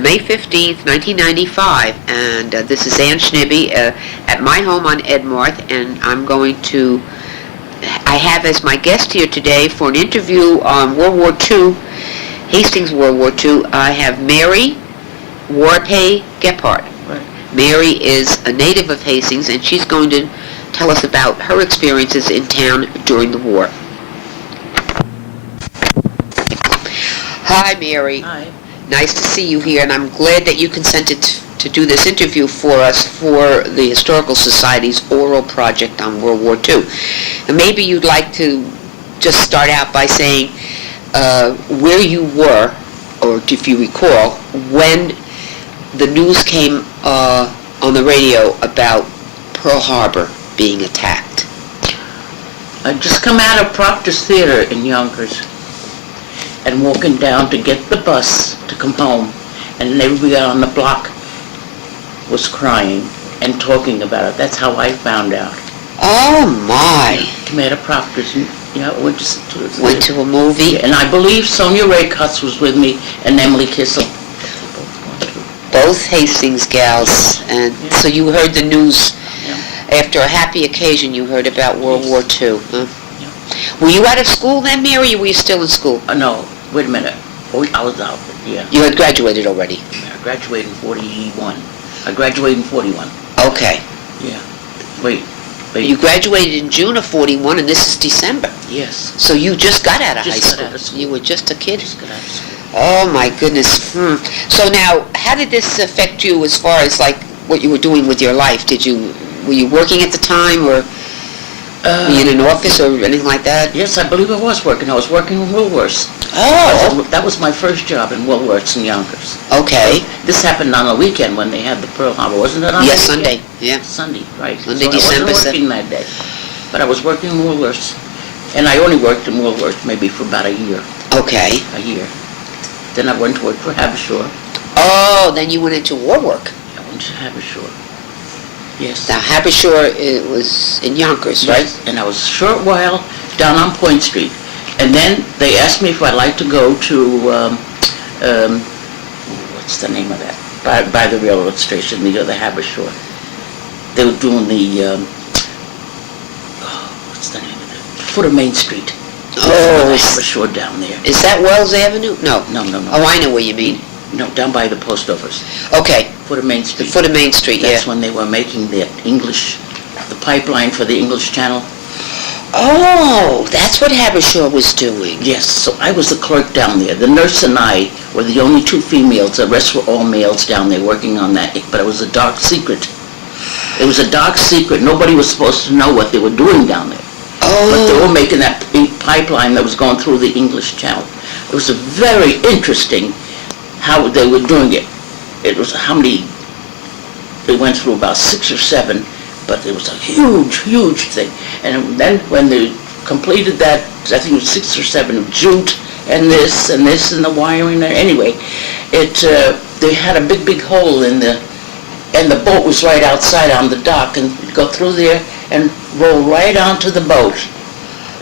May 15th, 1995, and this is Anne Schnibbe at my home on Edmarth, and I have as my guest here today for an interview on World War II, Hastings World War II, I have Mary Gebhardt. Right. Mary is a native of Hastings, and she's going to tell us about her experiences in town during the war. Hi, Mary. Hi. Nice to see you here, and I'm glad that you consented to do this interview for us for the Historical Society's oral project on World War II. And maybe you'd like to just start out by saying where you were, or if you recall, when the news came on the radio about Pearl Harbor being attacked. I'd just come out of Proctor's Theater in Yonkers and walking down to get the bus to come home, and everybody on the block was crying and talking about it. That's how I found out. Oh my! Came out of Proctor's, Went to a movie? Yeah, and I believe Sonia Raycutts was with me and Emily Kissel. Both Hastings gals, and Yeah. so you heard the news. Yeah. After a happy occasion, you heard about World Yes. War II. Huh? Yeah. Were you out of school then, Mary, or were you still in school? No, wait a minute. Oh, I was out, yeah. You had graduated already? I graduated in 41. I graduated in 41. Okay. Yeah. Wait. You graduated in June of 41, and this is December. Yes. So you just got out of Just high got school. out of school. You were just a kid? Just got out of school. Oh, my goodness. So now, how did this affect you as far as, like, what you were doing with your life? Were you working at the time, or were you in an office or anything like that? Yes, I believe I was working. I was working in Woolworths. Oh, That was my first job in Woolworths in Yonkers. okay. This happened on a weekend when they had the Pearl Harbor, wasn't it on Yes, a weekend? Sunday, yeah. Sunday, right. Monday, so December I wasn't working that day. But I was working in Woolworths. And I only worked in Woolworths maybe for about a year. Okay. Then I went to work for Habershaw. Oh, then you went into war work. I went to Habershaw. Yes. Now, Habershaw, it was in Yonkers, right? Yes, and I was a short while down on Point Street. And then they asked me if I'd like to go to, what's the name of that? By the railroad station, the other Habershaw. They were doing the, what's the name of that? Foot of Main Street. Oh, Habershaw down there. is that Wells Avenue? No. No. Oh, I know what you mean. No, down by the post office. Okay, Foot of Main Street. Foot of Main Street, yeah. That's when they were making the pipeline for the English Channel. Oh, that's what Habershaw was doing. Yes, so I was the clerk down there. The nurse and I were the only two females. The rest were all males down there working on that. But it was a dark secret. It was a dark secret. Nobody was supposed to know what they were doing down there. But they were making that pipeline that was going through the English Channel. It was a very interesting how they were doing it. It was they went through about 6 or 7, but it was a huge thing. And then when they completed that, I think it was 6 or 7 jute and this and the wiring. Anyway, they had a big hole and the boat was right outside on the dock, and you'd go through there and roll right onto the boat.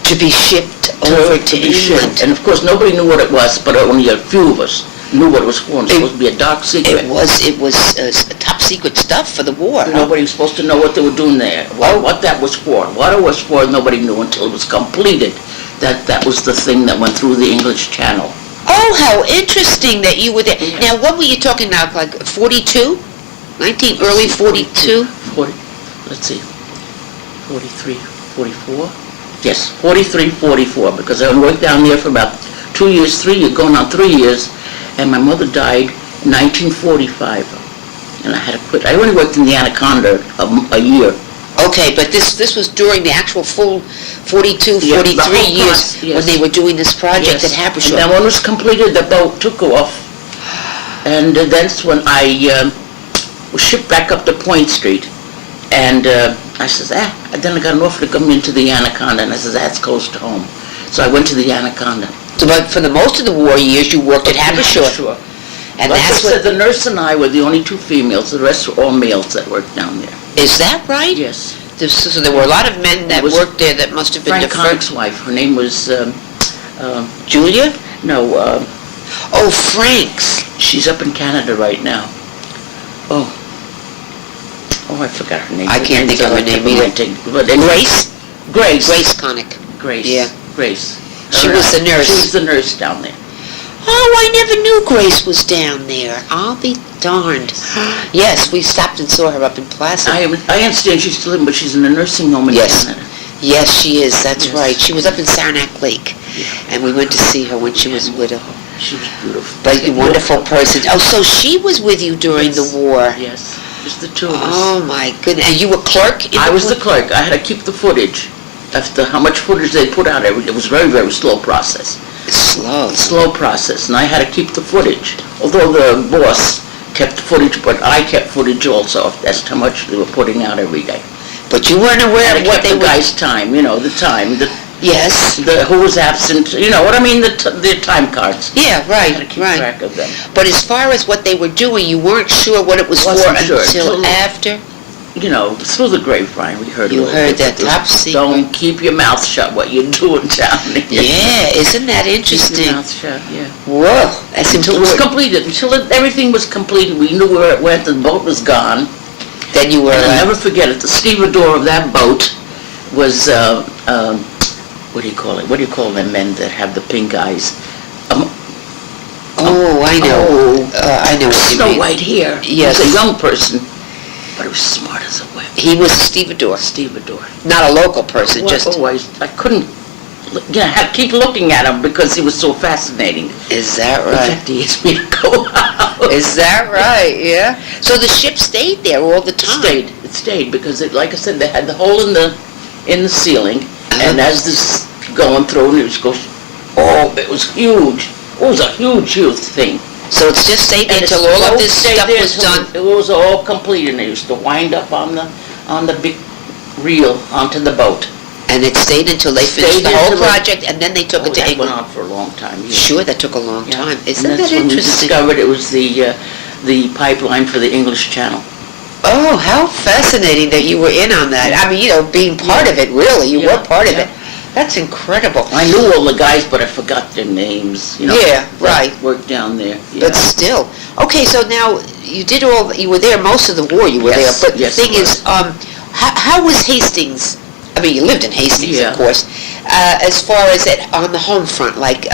To be shipped over to England. And of course nobody knew what it was, but only a few of us knew what it was for. It was supposed to be a dark secret. It was top secret stuff for the war. Nobody was supposed to know what they were doing there, what that was for. What it was for, nobody knew until it was completed. That was the thing that went through the English Channel. Oh, how interesting that you were there. Yeah. Now, what were you talking about, like 42? Early 42? 40, let's see, 43, 44? Yes, 43, 44, because I worked down there for about 2 years, 3 years, going on 3 years, and my mother died in 1945, and I had to quit. I only worked in the Anaconda a year. Okay, but this was during the actual full 42, 43 the whole years process, yes. when they were doing this project Yes. at Habershaw. And then when it was completed, the boat took off, and that's when I was shipped back up to Point Street, and I says, then I got an offer to come into the Anaconda, and I says, that's close to home. So I went to the Anaconda. So, but for the most of the war years, you worked at Habershaw. And Like that's I what... said, the nurse and I were the only two females. The rest were all males that worked down there. Is that right? Yes. So there were a lot of men that worked there that must have been Frank Connick's wife. Her name was Julia? No. Oh, Frank's. She's up in Canada right now. Oh, I forgot her name. I can't think of her name either. But Grace? Grace. Grace Connick. Grace. Yeah. Grace. She was the nurse. She was the nurse down there. Oh, I never knew Grace was down there. I'll be darned. Yes, we stopped and saw her up in Placid. I understand she's still living, but she's in a nursing home in Yes. Canada. Yes, she is. That's Yes. right. She was up in Saranac Lake, Yeah. and we went to see her when she was with her. She was beautiful. But a wonderful person. Oh, so she was with you during the war. Yes, just the two of us. Oh, my goodness. And you were clerk? I was the clerk. I had to keep the footage. After how much footage they put out, it was very, very slow process. Slow. Slow process, and I had to keep the footage. Although the boss kept the footage, but I kept footage also. That's how much they were putting out every day. But you weren't aware of what they the were... guy's time, the time, Yes. who was absent, you know what I mean, the time cards. Yeah, I had to right, keep right. track of them. But as far as what they were doing, you weren't sure what it was for Wasn't sure until until- after? Through the grapevine, we heard a You little heard bit. that top secret. Don't keep your mouth shut, what you're doing down there. Yeah, isn't that Keep interesting? your mouth shut, yeah. Whoa, that's Until it was important. completed, everything was completed, we knew where it went, the boat was gone. Then you were... And I'll never forget it, the stevedore of that boat was, what do you call it? What do you call them men that have the pink eyes? Oh, I know. I know what you Snow mean. White hair. Yes. He was a young person, but he was smart as a whip. He was a stevedore, Stevedore. not a local person, just... I couldn't, I had to keep looking at him because he was so fascinating. Is that In right? fact, he asked me to go out. Is that right? Yeah. So the ship stayed there all the time? It stayed because, like I said, they had the hole in the ceiling, and as this going through, and it was going, it was huge. It was a huge thing. So it's just stayed there And until it's all of this stayed stuff there was till done? It was all complete, and they used to wind up on the big reel onto the boat. And it stayed until they Stayed finished the there whole till they- project, and then they took it to That went England? on for a long time. Yeah. Sure, that took a long Yeah. time. And Isn't that that's when we interesting? discovered it was the pipeline for the English Channel. Oh, how fascinating that you were in on that. I mean, being part of it, really. You Yeah, were part of yeah. it. That's incredible. I knew all the guys, but I forgot their names. Yeah, right. that Worked down there. Yeah. But still. Okay, so now, you were there most of the war, you were Yes, there. But yes, the thing I is, how was Hastings, I mean, you lived in Hastings, Yeah. of course, as far as on the home front, like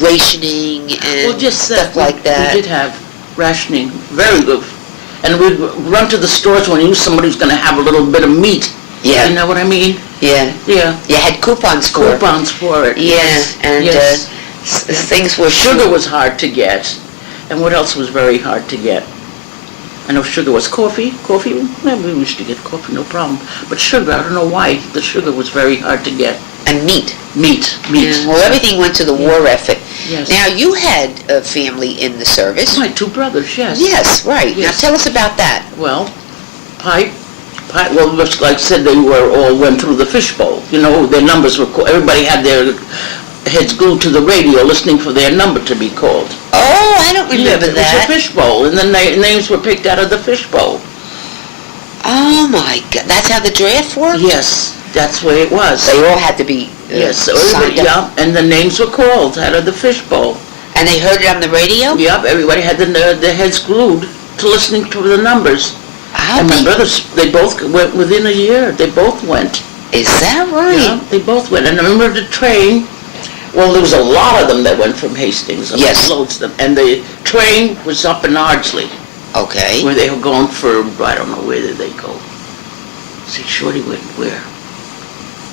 rationing and just stuff like that? We did have rationing, very good. And we'd run to the stores when we knew somebody was going to have a little bit of meat. Yeah. You know what I mean? Yeah. Yeah. You had coupons for it. Coupons for it. Yeah, Yes. and Yes. things were... Sugar was hard to get. And what else was very hard to get? I know sugar was coffee. Coffee, well, we used to get coffee, no problem. But sugar, I don't know why, the sugar was very hard to get. And meat. Meat. Yeah, well, everything went to the war effort. Yes. Now, you had a family in the service. My two brothers, yes. Yes, right. Yes. Now, tell us about that. Well, well, just like I said, they all went through the fishbowl. Their numbers were, everybody had their heads glued to the radio listening for their number to be called. Oh, I don't remember It was that. a fishbowl, and then names were picked out of the fishbowl. Oh, my God. That's how the draft worked? Yes, that's the way it was. They all had to be Yes, so signed everybody, up. and the names were called out of the fishbowl. And they heard it on the radio? Yep, everybody had their heads glued to listening to the numbers. How And my big- brothers, they both went within a year. They both went. Is that right? Yeah, they both went. And I remember the train, well, there was a lot of them that went from Hastings. Yes. Loads of them. And the train was up in Ardsley, Okay. where they were going for, I don't know, where did they go? See, Shorty went where?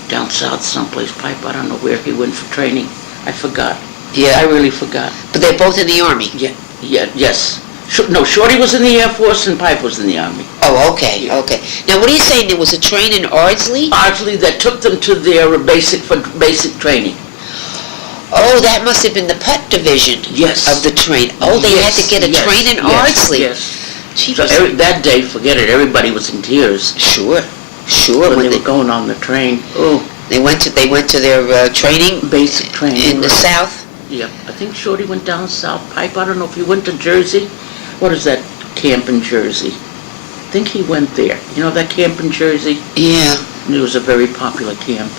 Down south someplace, Pipe, I don't know where he went for training. I forgot. I Yeah. really forgot. But they're both in the Army? Yes. No, Shorty was in the Air Force and Pipe was in the Army. Oh, okay, okay. Now, what are you saying? There was a train in Ardsley? Ardsley that took them to their basic training. Oh, that must have been the Putt division Yes. of the train. Oh, they had to get a Yes, train in yes, Ardsley. Yes. Gee, So that day, forget it, everybody was in tears Sure. when When they were going on the train. Oh, they went to their training basic training. in the right. South? Yep, I think Shorty went down South Pipe. I don't know if he went to Jersey. What is that camp in Jersey? I think he went there. You know that camp in Jersey? Yeah, It was a very popular camp.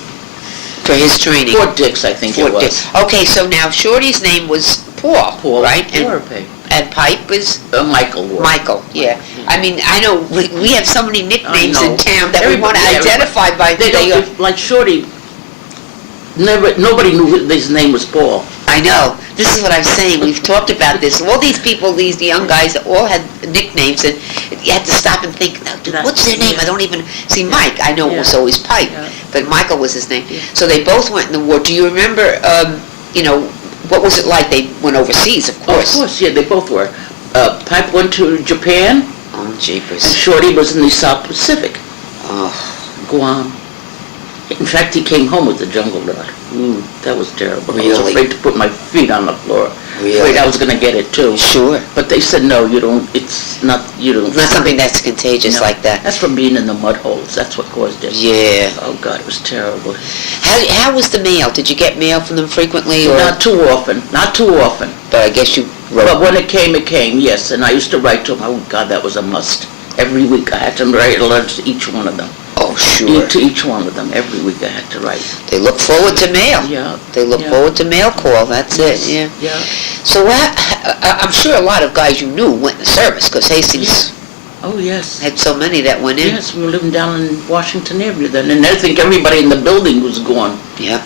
for his training. Fort Dix, I think it Fort was. Dick. Okay, so now Shorty's name was Paul, Paul right? wore a pig. And Pipe is Michael wore. Michael, yeah. I mean, I know, we have so many nicknames in town that we want to Everybody- identify by who They they are. don't, like Shorty, nobody knew his name was Paul. I know. This is what I'm saying. We've talked about this. All these people, these young guys, all had nicknames, and you had to stop and think, "Now, what's their name? I don't even see Mike. I know it was always Pipe, but Michael was his name. So they both went in the war. Do you remember, what was it like? They went overseas, of course. Of course, yeah, they both were. Pipe went to Japan, Oh, and jeepers. Shorty was in the South Pacific, Oh, Guam. In fact, he came home with the jungle dog. That was terrible. I was Really? afraid to put my feet on the floor. Really? Afraid I was going to get it too. sure. But they said, no, you don't, it's not, you don't. It's not something that's contagious No. like that. That's from being in the mud holes. That's what caused it. Yeah. Oh, God, it was terrible. How was the mail? Did you get mail from them frequently, or? Not too often, not too often. But I guess you But wrote. when it came, yes. And I used to write to them. Oh, God, that was a must. Every week I had to write a letter to each one of them. Oh, sure. To each one of them. Every week I had to write. They look forward to mail. Yeah. They look yeah. forward to mail call. That's it. Yeah. Yeah. So I'm sure a lot of guys you knew went in the service because Hastings Oh, yes. had so many that went in. Yes, we were living down in Washington Avenue then, and I think everybody in the building was gone. Yeah.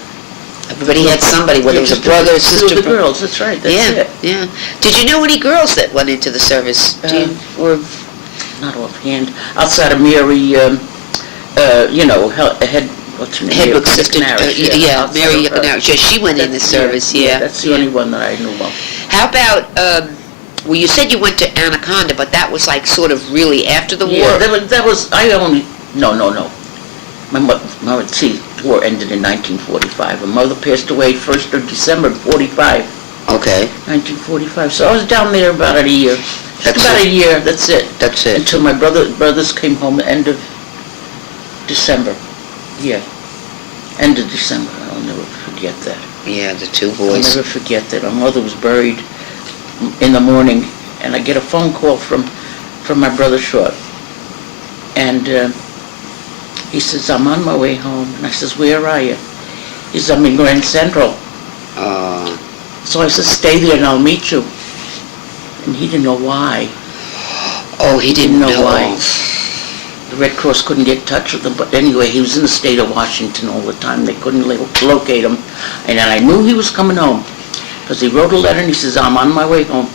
Everybody had somebody, whether it was a brother or Two sister. of the girls, that's right, that's Yeah, it. yeah. Did you know any girls that went into the service? Or Not offhand. Outside of Mary, head, what's her name? Hedwig's sister? McNarish, Yeah, outside Mary of her. Gebhardt. Yeah, she went in the service. Yeah. That's the only one that I knew of. How about? Well, you said you went to Anaconda, but that was like sort of really after the Yeah, war. no. My mother, war ended in 1945. My mother passed away 1st of December 45, Okay, 1945. So I was down there about a year. That's About it. a year, that's it. that's it. Until my brothers came home the end of December. Yeah, end of December. I'll never forget that. Yeah, the two I'll boys. never forget that. My mother was buried in the morning, and I get a phone call from my brother Short. And he says, I'm on my way home. And I says, where are you? He says, I'm in Grand Central. So I said, stay there and I'll meet you. And he didn't know why. Oh, he didn't know why. The Red Cross couldn't get in touch with him, but anyway, he was in the state of Washington all the time. They couldn't locate him. And then I knew he was coming home, because he wrote a letter and he says, I'm on my way home.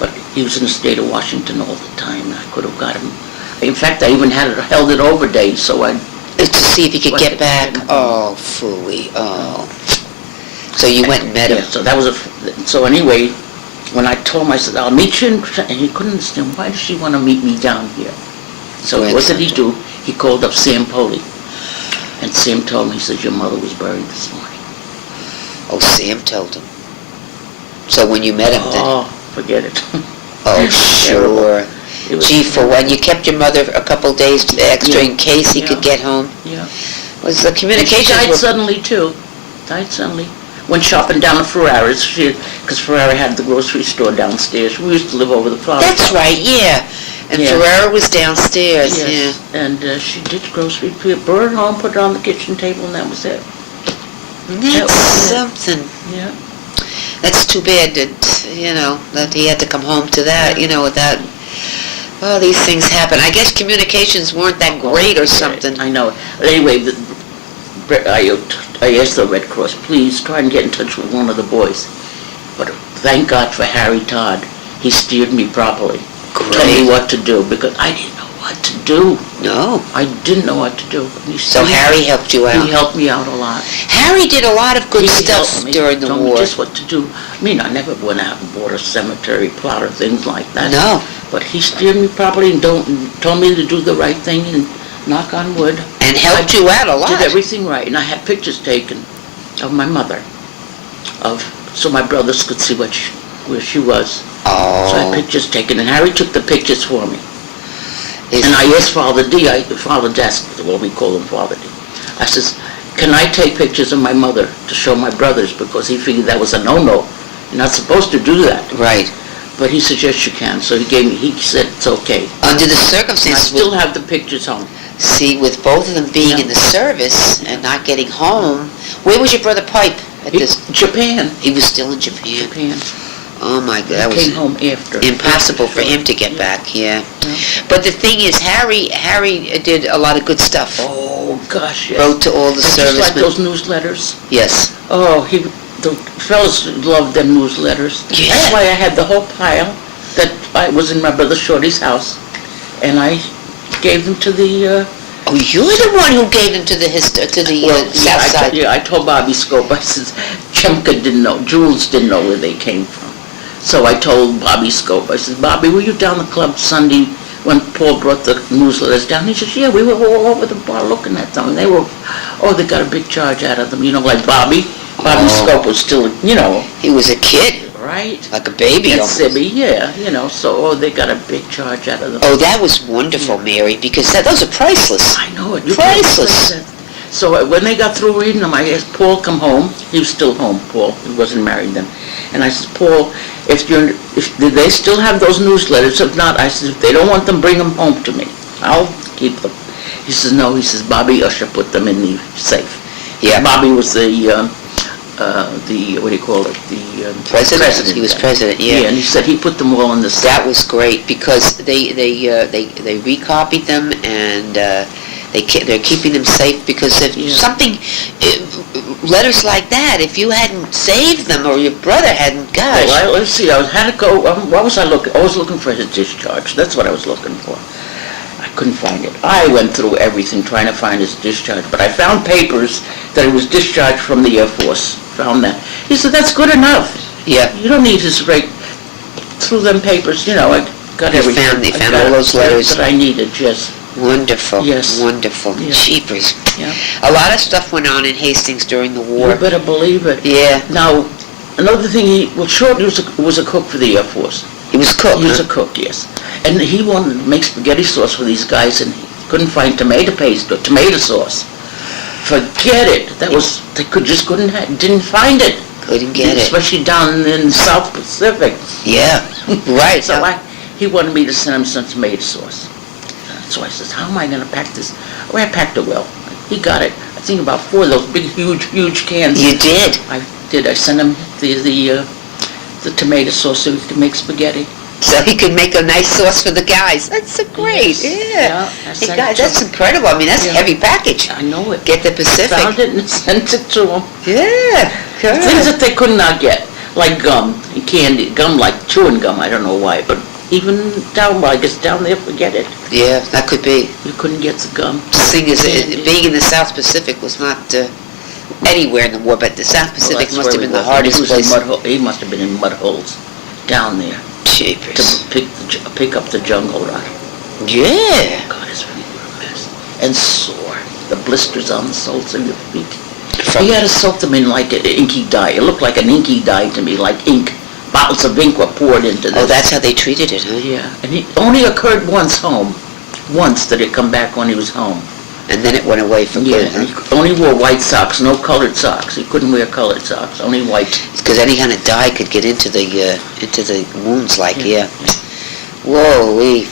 But he was in the state of Washington all the time. I could have got him. In fact, I even held it over days, so I... To see if he could get back. Get him. Oh, phooey. Oh. So you went and met him. Yeah, so that was so anyway, when I told him, I said, I'll meet you, and he couldn't understand, why does she want to meet me down here? So Grand what did he Central. do? He called up Sam Poley. And Sam told him, he says, your mother was buried this morning. Oh, Sam told him. So when you met him, Oh, forget it. oh, sure. It was Gee, for when you kept your mother a couple days extra Yeah. in case he could Yeah. get home? Yeah. Was the And she communications died were... suddenly, too. Died suddenly. Went shopping down at Ferrara's, because Ferrara had the grocery store downstairs. We used to live over the flower That's shop. right, yeah. And Yeah. Ferrara was downstairs, Yes, and she did grocery, brought it home, put it on the kitchen table, and that was it. yeah. That's was it. something. Yeah. That's too bad that, that he had to come home to that, without... Oh, these things happen. I guess communications weren't that great or something. I know. But anyway, I asked the Red Cross, please try and get in touch with one of the boys. But thank God for Harry Todd. He steered me properly. Told me Great. what to do, because I didn't know what to do. No. I didn't know what to do. So Harry helped you He out. helped me out a lot. Harry did a lot of good He stuff helped me, during the told me war. just what to do. I mean, I never went out and bought a cemetery plot or things like that. No. But he steered me properly and told me to do the right thing and knock on wood. And helped you out a lot. Did everything right, and I had pictures taken of my mother, so my brothers could see where she was. So I had Oh. pictures taken, and Harry took the pictures for me. Is- And I asked Father D, Father Desk, well, we call him Father D. I says, can I take pictures of my mother to show my brothers? Because he figured that was a no-no. You're not supposed to do that. Right. But he said, yes, you can. So he said, it's okay. Under the And I circumstances, still have the pictures home. with both of them being Yeah. in the service and not getting home, where was your brother Pipe at this? Japan. He was still in Japan. Japan. Oh my God, that He was came home after. impossible for him to get back, yeah. But the thing is, Harry did a lot of good stuff. Oh, gosh, yes. Wrote to all the Just like servicemen. those newsletters. Yes. Oh, the fellas loved them newsletters. Yeah. That's why I had the whole pile that I was in my brother Shorty's house, and I gave them to the, Oh, you're the one who gave them to the South Side. I told Bobby Scope, I said, Chemka didn't know, Jules didn't know where they came from. So I told Bobby Scope, I said, Bobby, were you down the club Sunday when Paul brought the newsletters down? He says, yeah, we were all over the bar looking at them. And they got a big charge out of them, like Bobby. Bobby Scope was still, He was a kid, right? like a baby And almost. Sibby, yeah, so they got a big charge out of them. Oh, that was wonderful, Mary, because those are priceless. I know it. Priceless. So when they got through reading them, I asked Paul come home. He was still home, Paul. He wasn't married then. And I said, Paul, do they still have those newsletters? If not, I said, if they don't want them, bring them home to me. I'll keep them. He says, no. He says, Bobby Usher put them in the safe. Yeah. Bobby was the what do you call it? The President. He was president. Yeah. Yeah, and he said he put them all in the safe. That was great because they recopied them and they're keeping them safe because if something letters like that, if you hadn't saved them or your brother hadn't, gosh. Well, let's see. I had to go. What was I looking? I was looking for his discharge. That's what I was looking for. I couldn't find it. I went through everything trying to find his discharge, but I found papers that he was discharged from the Air Force. Found that. He said, that's good enough. Yeah. You don't need his rate. Through them papers, I got everything. You found all those letters that I needed, yes. Wonderful. Yes. Wonderful. Yeah. Jeepers. Yeah. A lot of stuff went on in Hastings during the war. You better believe it. Yeah. Now, another thing, Shorty was a cook for the Air Force. He was cook. He was a cook, yes. And he wanted to make spaghetti sauce for these guys, and he couldn't find tomato paste or tomato sauce. Forget it. They didn't find it. Couldn't get it. Especially down in the South Pacific. Yeah. Right. So he wanted me to send him some tomato sauce. So I says, how am I going to pack this? Oh, I packed it well. He got it. I think about 4 of those big, huge cans. You did? I did. I sent him the tomato sauce so he could make spaghetti. So he could make a nice sauce for the guys. That's so great. Yes. Yeah. Yeah, Hey, guys, that's incredible. I mean, that's a heavy package. I know it. Get the Pacific. Found it and sent it to him. Yeah. Things that they could not get, like gum and candy. Gum, like chewing gum, I don't know why, but even down there, forget it. Yeah, that could be. You couldn't get the gum. The thing is, being in the South Pacific was not anywhere in the war, but the South Pacific must have been the hardest place. He must have been in mud holes down there Jeepers. to pick up the jungle rock. Yeah. God, his feet were a mess. And sore. The blisters on the soles of your feet. He had to soak them in like an inky dye. It looked like an inky dye to me, like ink. Bottles of ink were poured into this. Oh, that's how they treated it, huh? Yeah. And it only occurred once that it come back when he was home. And then it went away for Yeah, good, and huh? he only wore white socks, no colored socks. He couldn't wear colored socks, only white. Because any kind of dye could get into the wounds, like, yeah. Whoa-wee.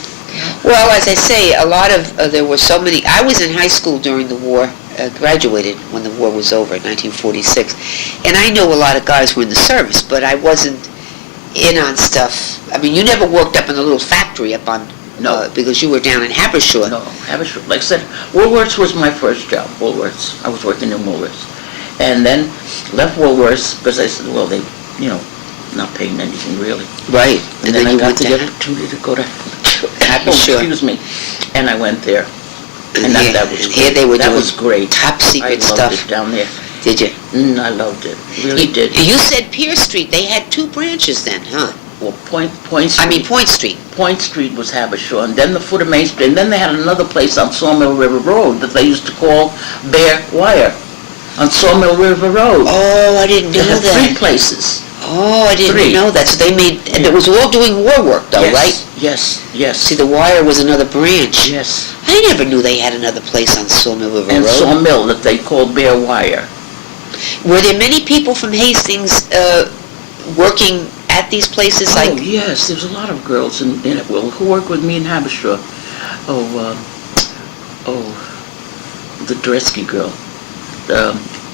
Well, as I say, a lot of, there were so many, I was in high school during the war, graduated when the war was over in 1946, and I know a lot of guys were in the service, but I wasn't in on stuff. I mean, you never worked up in a little factory up on, No. because you were down in Habershaw. No, Habershaw. Like I said, Woolworths was my first job, Woolworths. I was working in Woolworths. And then left Woolworths because I said, well, they, not paying anything really. Right. And then I you got went the to opportunity to go to Habershaw. excuse me. And I went there. And that was great. Here they were that doing was great. top secret I loved stuff. it down there. Did you? I loved it. Really did. You said Pierce Street. They had 2 branches then, huh? Well, Point Street. I mean, Point Street. Point Street was Habershaw, and then the foot of Main Street, and then they had another place on Sawmill River Road that they used to call Bear Wire, on Sawmill River Road. Oh, I didn't know They had that. 3 places. Oh, I didn't 3. know that. So they made, and it was all doing war work though, Yes, right? Yes. See, the Wire was another branch. Yes. I never knew they had another place on Sawmill River And Road. Sawmill that they called Bear Wire. Were there many people from Hastings working at these places? Oh, Like, yes, there's a lot of girls in it, well, who worked with me in Habershaw. The Dresky girl.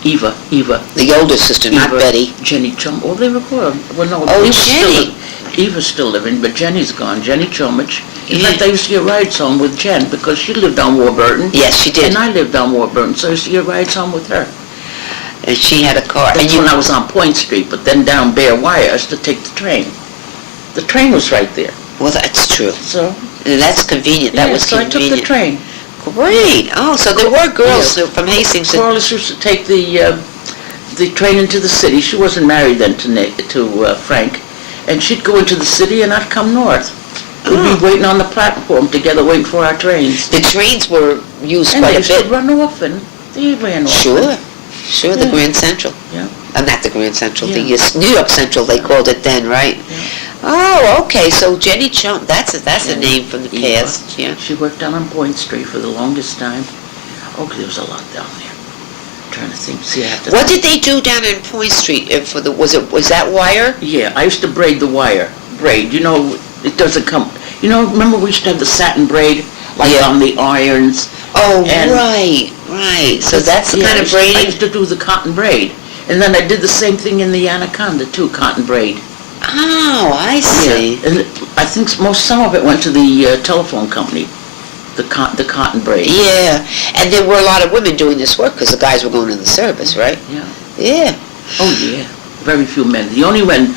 Eva. The older sister, not Eva, Betty. Jenny Chum. Oh, they were well, no. Oh, Eva's Jenny. Eva's still living, but Jenny's gone. Jenny Chumich. In Yeah. fact, I used to get rides home with Jen because she lived on Warburton. Yes, she did. And I lived on Warburton, so I used to get rides home with her. And she had a car. And That's when I was on Point Street, but then down Bear Wire, I used to take the train. The train was right there, well, that's true. so. And that's convenient. That Yeah, was so I convenient. took the train. Great. Oh, so there were girls Yeah. from Hastings. that- Corliss used to take the train into the city. She wasn't married then to Frank, and she'd go into the city and I'd come north. We'd Oh. be waiting on the platform together, waiting for our trains. The trains were used And quite they a used to bit. run off, and they ran off. Sure, the Yeah. Grand Central. Yeah. Not the Grand Central, the Yeah. New York Central, they called it then, right? Oh, okay, so Jenny Chum, that's a Jenny, name from the Eva. past, yeah. She worked down on Point Street for the longest time. Oh, there was a lot down there. Trying to think, see, I have to... What did they do down in Point Street for the, was that wire? Yeah, I used to braid the wire. Braid, it doesn't come... remember we used to have the satin braid, like Yeah. on the irons? Oh, And- right. So that's the Yeah, kind of I braiding? used to do the cotton braid. And then I did the same thing in the Anaconda, too, cotton braid. Oh, I see. Yeah. And I think some of it went to the telephone company, the cotton braid. Yeah, and there were a lot of women doing this work because the guys were going in the service, right? Yeah. Yeah. Oh, yeah. Very few men. The only men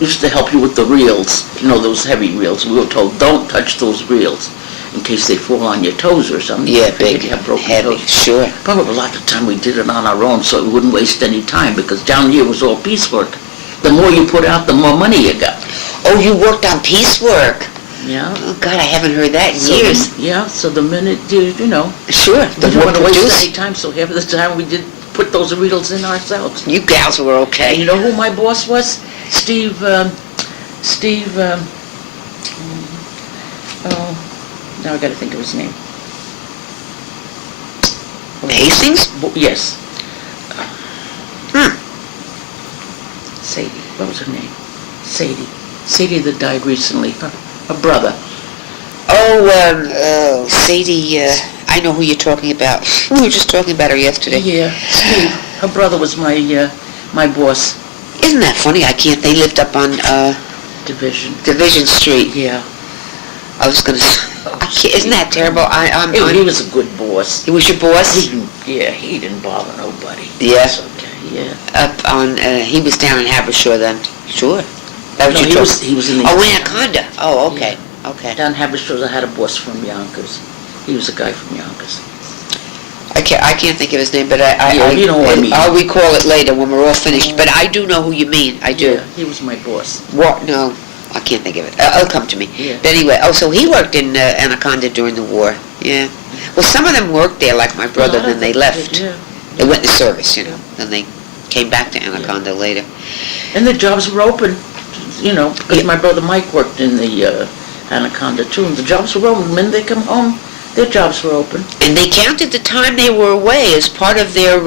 used to help you with the reels, those heavy reels. We were told, don't touch those reels in case they fall on your toes or something. Yeah, Figured big, you have broken heavy, toes. sure. But a lot of the time we did it on our own so it wouldn't waste any time because down here was all piecework. The more you put out, the more money you got. Oh, you worked on piecework? Yeah. Oh, God, I haven't heard that in So years. so the minute you Sure, we the didn't more want to waste produce. any time, so half of the time we did put those reels in ourselves. You gals were And okay. you know who my boss was? Steve, now I gotta think of his name. Hastings? Yes, Hmm. Sadie, what was her name? Sadie that died recently, her brother. Oh, Sadie, I know who you're talking about. We were just talking about her yesterday. Yeah, Steve, her brother was my boss. Isn't that funny? They lived up on, Division Street. Yeah. I was gonna, isn't that terrible? He was a good boss. He was your boss? He didn't bother nobody. Yeah. That's okay, yeah. Up on, he was down in Havershore then? Sure. That was No, your he talk- was in the... Oh, Anaconda. Oh, okay, okay. Down Havershore, I had a boss from Yonkers. He was a guy from Yonkers. I can't think of his name, but Yeah, you know what I mean. I'll recall it later when we're all finished, but I do know who you mean, I do. Yeah, he was my boss. What, no, I can't think of it. It'll come to me. Yeah. But anyway, so he worked in Anaconda during the war, yeah. Well, some of them worked there, like my brother, then they left. Yeah. They went to service, then they came back to Anaconda later. And the jobs were open, because my brother Mike worked in the Anaconda too, and the jobs were open. The minute they come home, their jobs were open. And they counted the time they were away as part of their,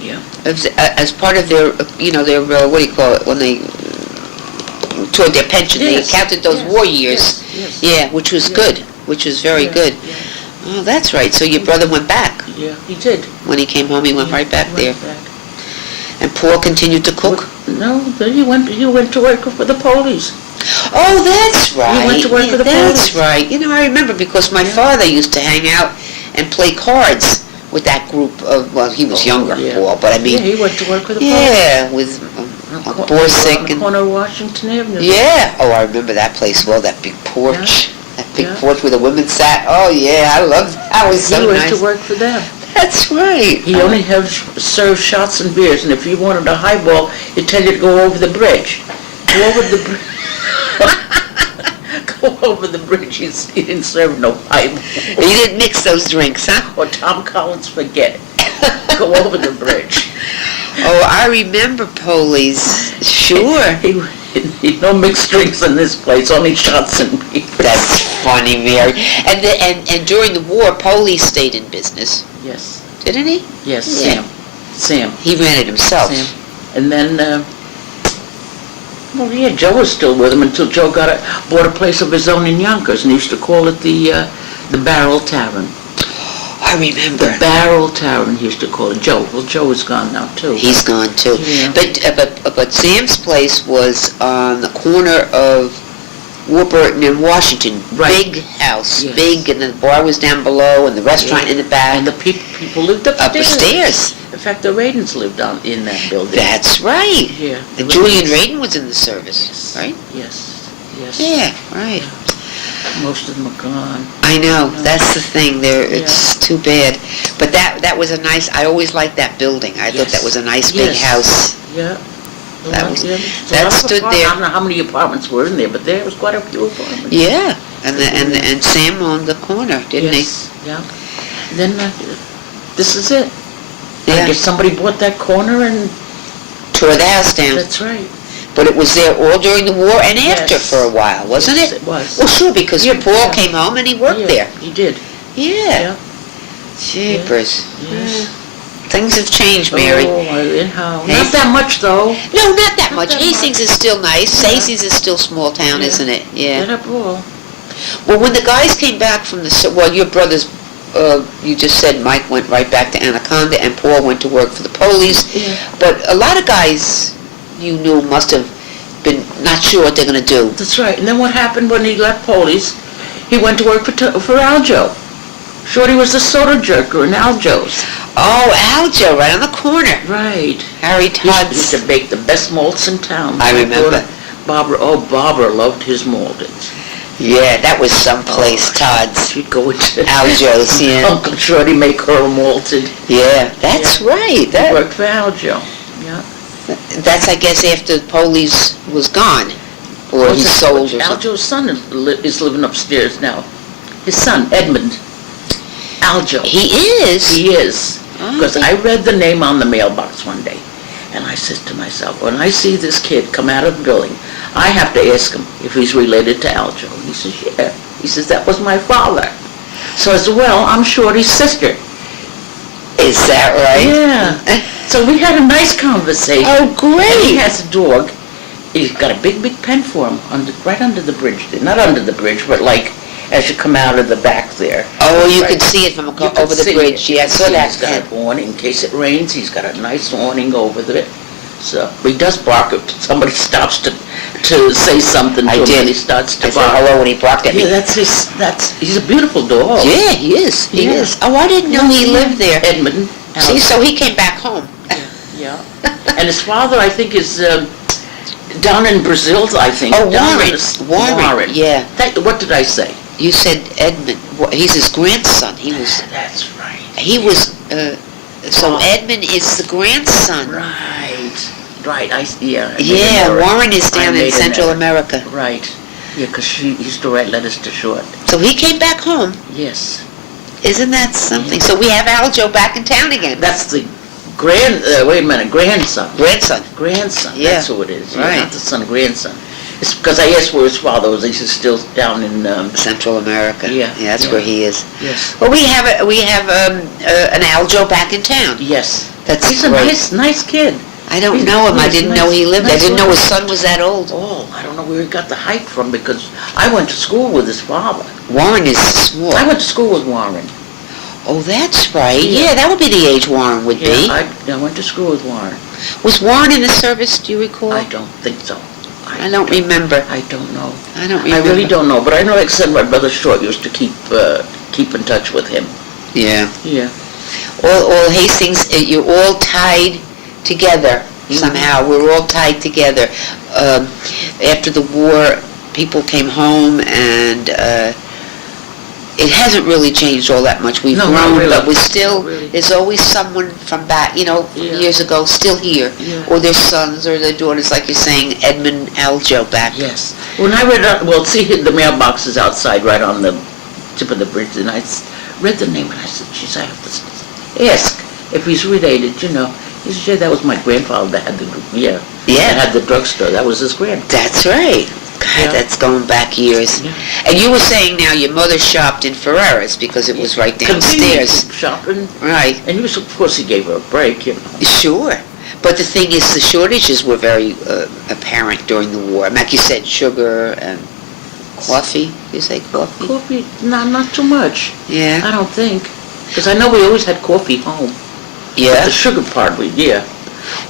Yeah. as part of their, their, what do you call it, when they, toward their pension, Yes, they counted those yes, war years. yes. Yeah, which was Yeah. good, which was very Yeah, good. Yeah. Oh, that's right, so your brother went back. Yeah, he did. When he came home, he went right back He there. went back. And Paul continued to cook? No, then he went to work for the police. Oh, that's right. He went to work Yeah, for the that's police. right. I remember because my father used to hang out and play cards with that group of, well, he was younger, Yeah. Paul, but I Yeah, mean, he went to work for the police. yeah, with On Borsick the and, corner of Washington Avenue. yeah. Oh, I remember that place well, that big porch. That big Yeah. porch where the women sat. Oh, yeah, I loved that. That was He so went nice. to work for them. That's right. He only served shots and beers, and if you wanted a highball, he'd tell you to go over the bridge. Go over the bridge. Go over the bridge. He didn't serve no highball. You didn't mix those drinks, huh? Or Tom Collins, forget it. Go over the bridge. Oh, I remember Polies. Sure. He no mixed drinks in this place, only shots and beers. That's funny, Mary. And during the war, Polies stayed in business, Yes, didn't he? yes, Yeah. Sam. He ran it himself. Sam. And then, Joe was still with him until Joe bought a place of his own in Yonkers, and he used to call it the Barrel Tavern. I remember. The Barrel Tavern, he used to call it. Joe. Well, Joe is gone now, too. He's gone too. Yeah. But Sam's place was on the corner of Warburton and Washington. Right. Big house, Yes. big, and the bar was down below, and the restaurant in the back. And the people lived upstairs. Upstairs. In fact, the Radins lived in that building. That's right. Yeah. And Julian Radin was in the service, right? Yes. Yes. Yeah, right. Most of them are gone. I know, that's the thing there, it's too bad. But that was a nice, I always liked that building. I thought that was a nice big Yes. house. Yeah. That was- Yeah. that stood there. I don't know how many apartments were in there, but there was quite a few apartments. Yeah, and Sam owned the corner, didn't he? Yes. Yeah. Then this is it. I Yeah. guess somebody bought that corner and Tore the house down. that's right. But it was there all during the war and after Yes. for a while, wasn't Yes, it? it was. Well, sure, because Yeah, Paul yeah. came home and he worked Yeah, there. He did. Yeah. Jeepers. Yes. Things have changed, Mary. Oh, anyhow. Hey. Not that much though. No, not that much. that Hastings much. is still nice. Yeah. Hastings is still small town, Yeah. isn't it? Yeah. Get up all. Well, when the guys came back from well, your brothers, you just said Mike went right back to Anaconda and Paul went to work for the police. Yeah. But a lot of guys you knew must have been not sure what they're going to do. That's right. And then what happened when he left police? He went to work for Aljo. Shorty was the soda jerker in Aljo's. Oh, Aljo, right on the corner. Right. Harry He used Todd's. to bake the best malts in town. I My remember. daughter, Barbara loved his maltings. Yeah, that was someplace, Todd's. She'd go into Aljo's, yeah. Uncle Shorty make her malted. Yeah, that's right. He That, worked for Aljo. Yeah. that's, I guess, after police was gone. Or he sold or something. Aljo's son is living upstairs now. His son, Edmund. Aljo. He is? He is. Oh, Because I read the name on the mailbox one day. And I said to myself, when I see this kid come out of the building, I have to ask him if he's related to Aljo. He says, yeah. He says, that was my father. So I said, well, I'm Shorty's sister. Is that right? Yeah. So we had a nice conversation. Oh, And he great. has a dog. He's got a big pen for him, right under the bridge. Not under the bridge, but like as you come out of the back there. Oh, you Right. can see it from You can over the see bridge. it. Yeah, I saw that. He's got an awning, in case it rains, he's got a nice awning over it. So, he does bark if somebody stops to say something to I him, did. and he starts to I said bark. hello when he barked at me. Yeah, he's a beautiful dog. Yeah, he is. He Yeah. is. Oh, I didn't know he lived there. Edmund. See, so he came back home. Yeah. And his father, I think, is down in Brazil, I think. Oh, Down Warren. in the- Warren, yeah. What did I say? You said Edmund. He's his grandson. That's right. He was, so Oh. Edmund is the grandson. Right, I made an Yeah, error. Warren is I down in made an Central error. America. Right. Yeah, because she used to write letters to Short. So he came back home. Yes. Isn't that something? So we have Aljo back in town again. That's the grandson. Grandson. Grandson, Yeah. that's who it is. Yeah, Right. not the son, grandson. It's because I asked where his father was. He said still down in, Central America. Yeah, that's yeah. where he is. yes. Well, we have an Aljo back in town. Yes. That's He's great. a nice kid. I don't know him. I He's didn't know he lived. I nice didn't know his guy. son was that old. Oh, I don't know where he got the height from because I went to school with his father. Warren is small. I went to school with Warren. Oh, that's right. Yeah. Yeah, that would be the age Warren would be. Yeah, I went to school with Warren. Was Warren in the service, do you recall? I don't think so. I don't remember. I don't know. I don't I remember. really don't know, but I know, like I said, my brother Short used to keep in touch with him. Yeah. Yeah. All Hastings, you're all tied together Mhm. somehow. We're all tied together. After the war, people came home and it hasn't really changed all that much. We've No, not grown, really. but we still, Not really. there's always someone from back, Yeah. years ago, still here. Yeah. Or their sons or their daughters, like you're saying, Edmund Aljo back. Yes. When I read, the mailbox is outside right on the tip of the bridge, and I read the name, and I said, geez, I have to ask if he's related, He said, yeah, that was my grandfather that had Yeah. that had the drugstore. That was his grandfather. That's right. God, Yeah. that's going back years. Yeah. And you were saying now your mother shopped in Ferrera's because it was right downstairs. Shopping. Right. And of course, he gave her a break, Sure. But the thing is, the shortages were very apparent during the war. Like you said, sugar and coffee. You say coffee? Coffee, not too much. I Yeah. don't think. Because I know we always had coffee home. Yeah? The sugar part, yeah.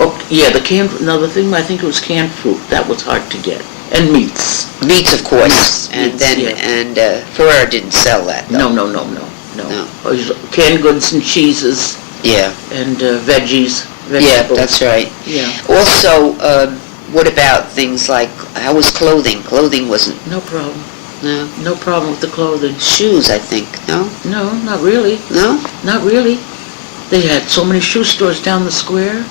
Oh, yeah, the canned, another thing, I think it was canned fruit. That was hard to get. And meats. Meats, of course. And Meats, then, yeah. Ferrera didn't sell that, though. No. No. It was canned goods and cheeses Yeah. and veggies. Yeah, Vegetables. that's right. Yeah, Also, what about things like, how was clothing? Clothing wasn't, no problem. no. No problem with the clothing. Shoes, I think, no? No, not really. No? Not really. They had so many shoe stores down the square.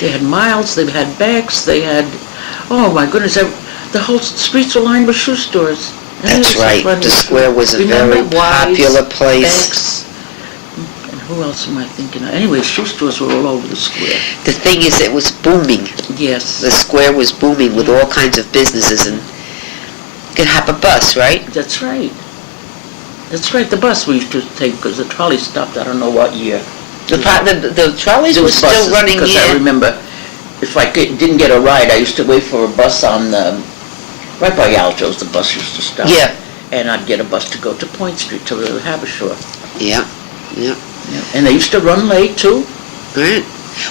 They had Miles, they had Beck's, they had, oh my goodness, the whole streets were lined with shoe stores. That's right. The square was a very popular place. Beck's, and who else am I thinking of? Anyway, shoe stores were all over the square. The thing is, it was booming. Yes. The square was booming with all kinds of businesses, and you could hop a bus, right? That's right. That's right, the bus we used to take, because the trolley stopped, I don't know what year. The trolleys There were was still buses, running because I in. remember, if I didn't get a ride, I used to wait for a bus on, right by Alto's, the bus used to stop. Yeah. And I'd get a bus to go to Point Street, to the Habershore. Yeah. And they used to run late, too. Right.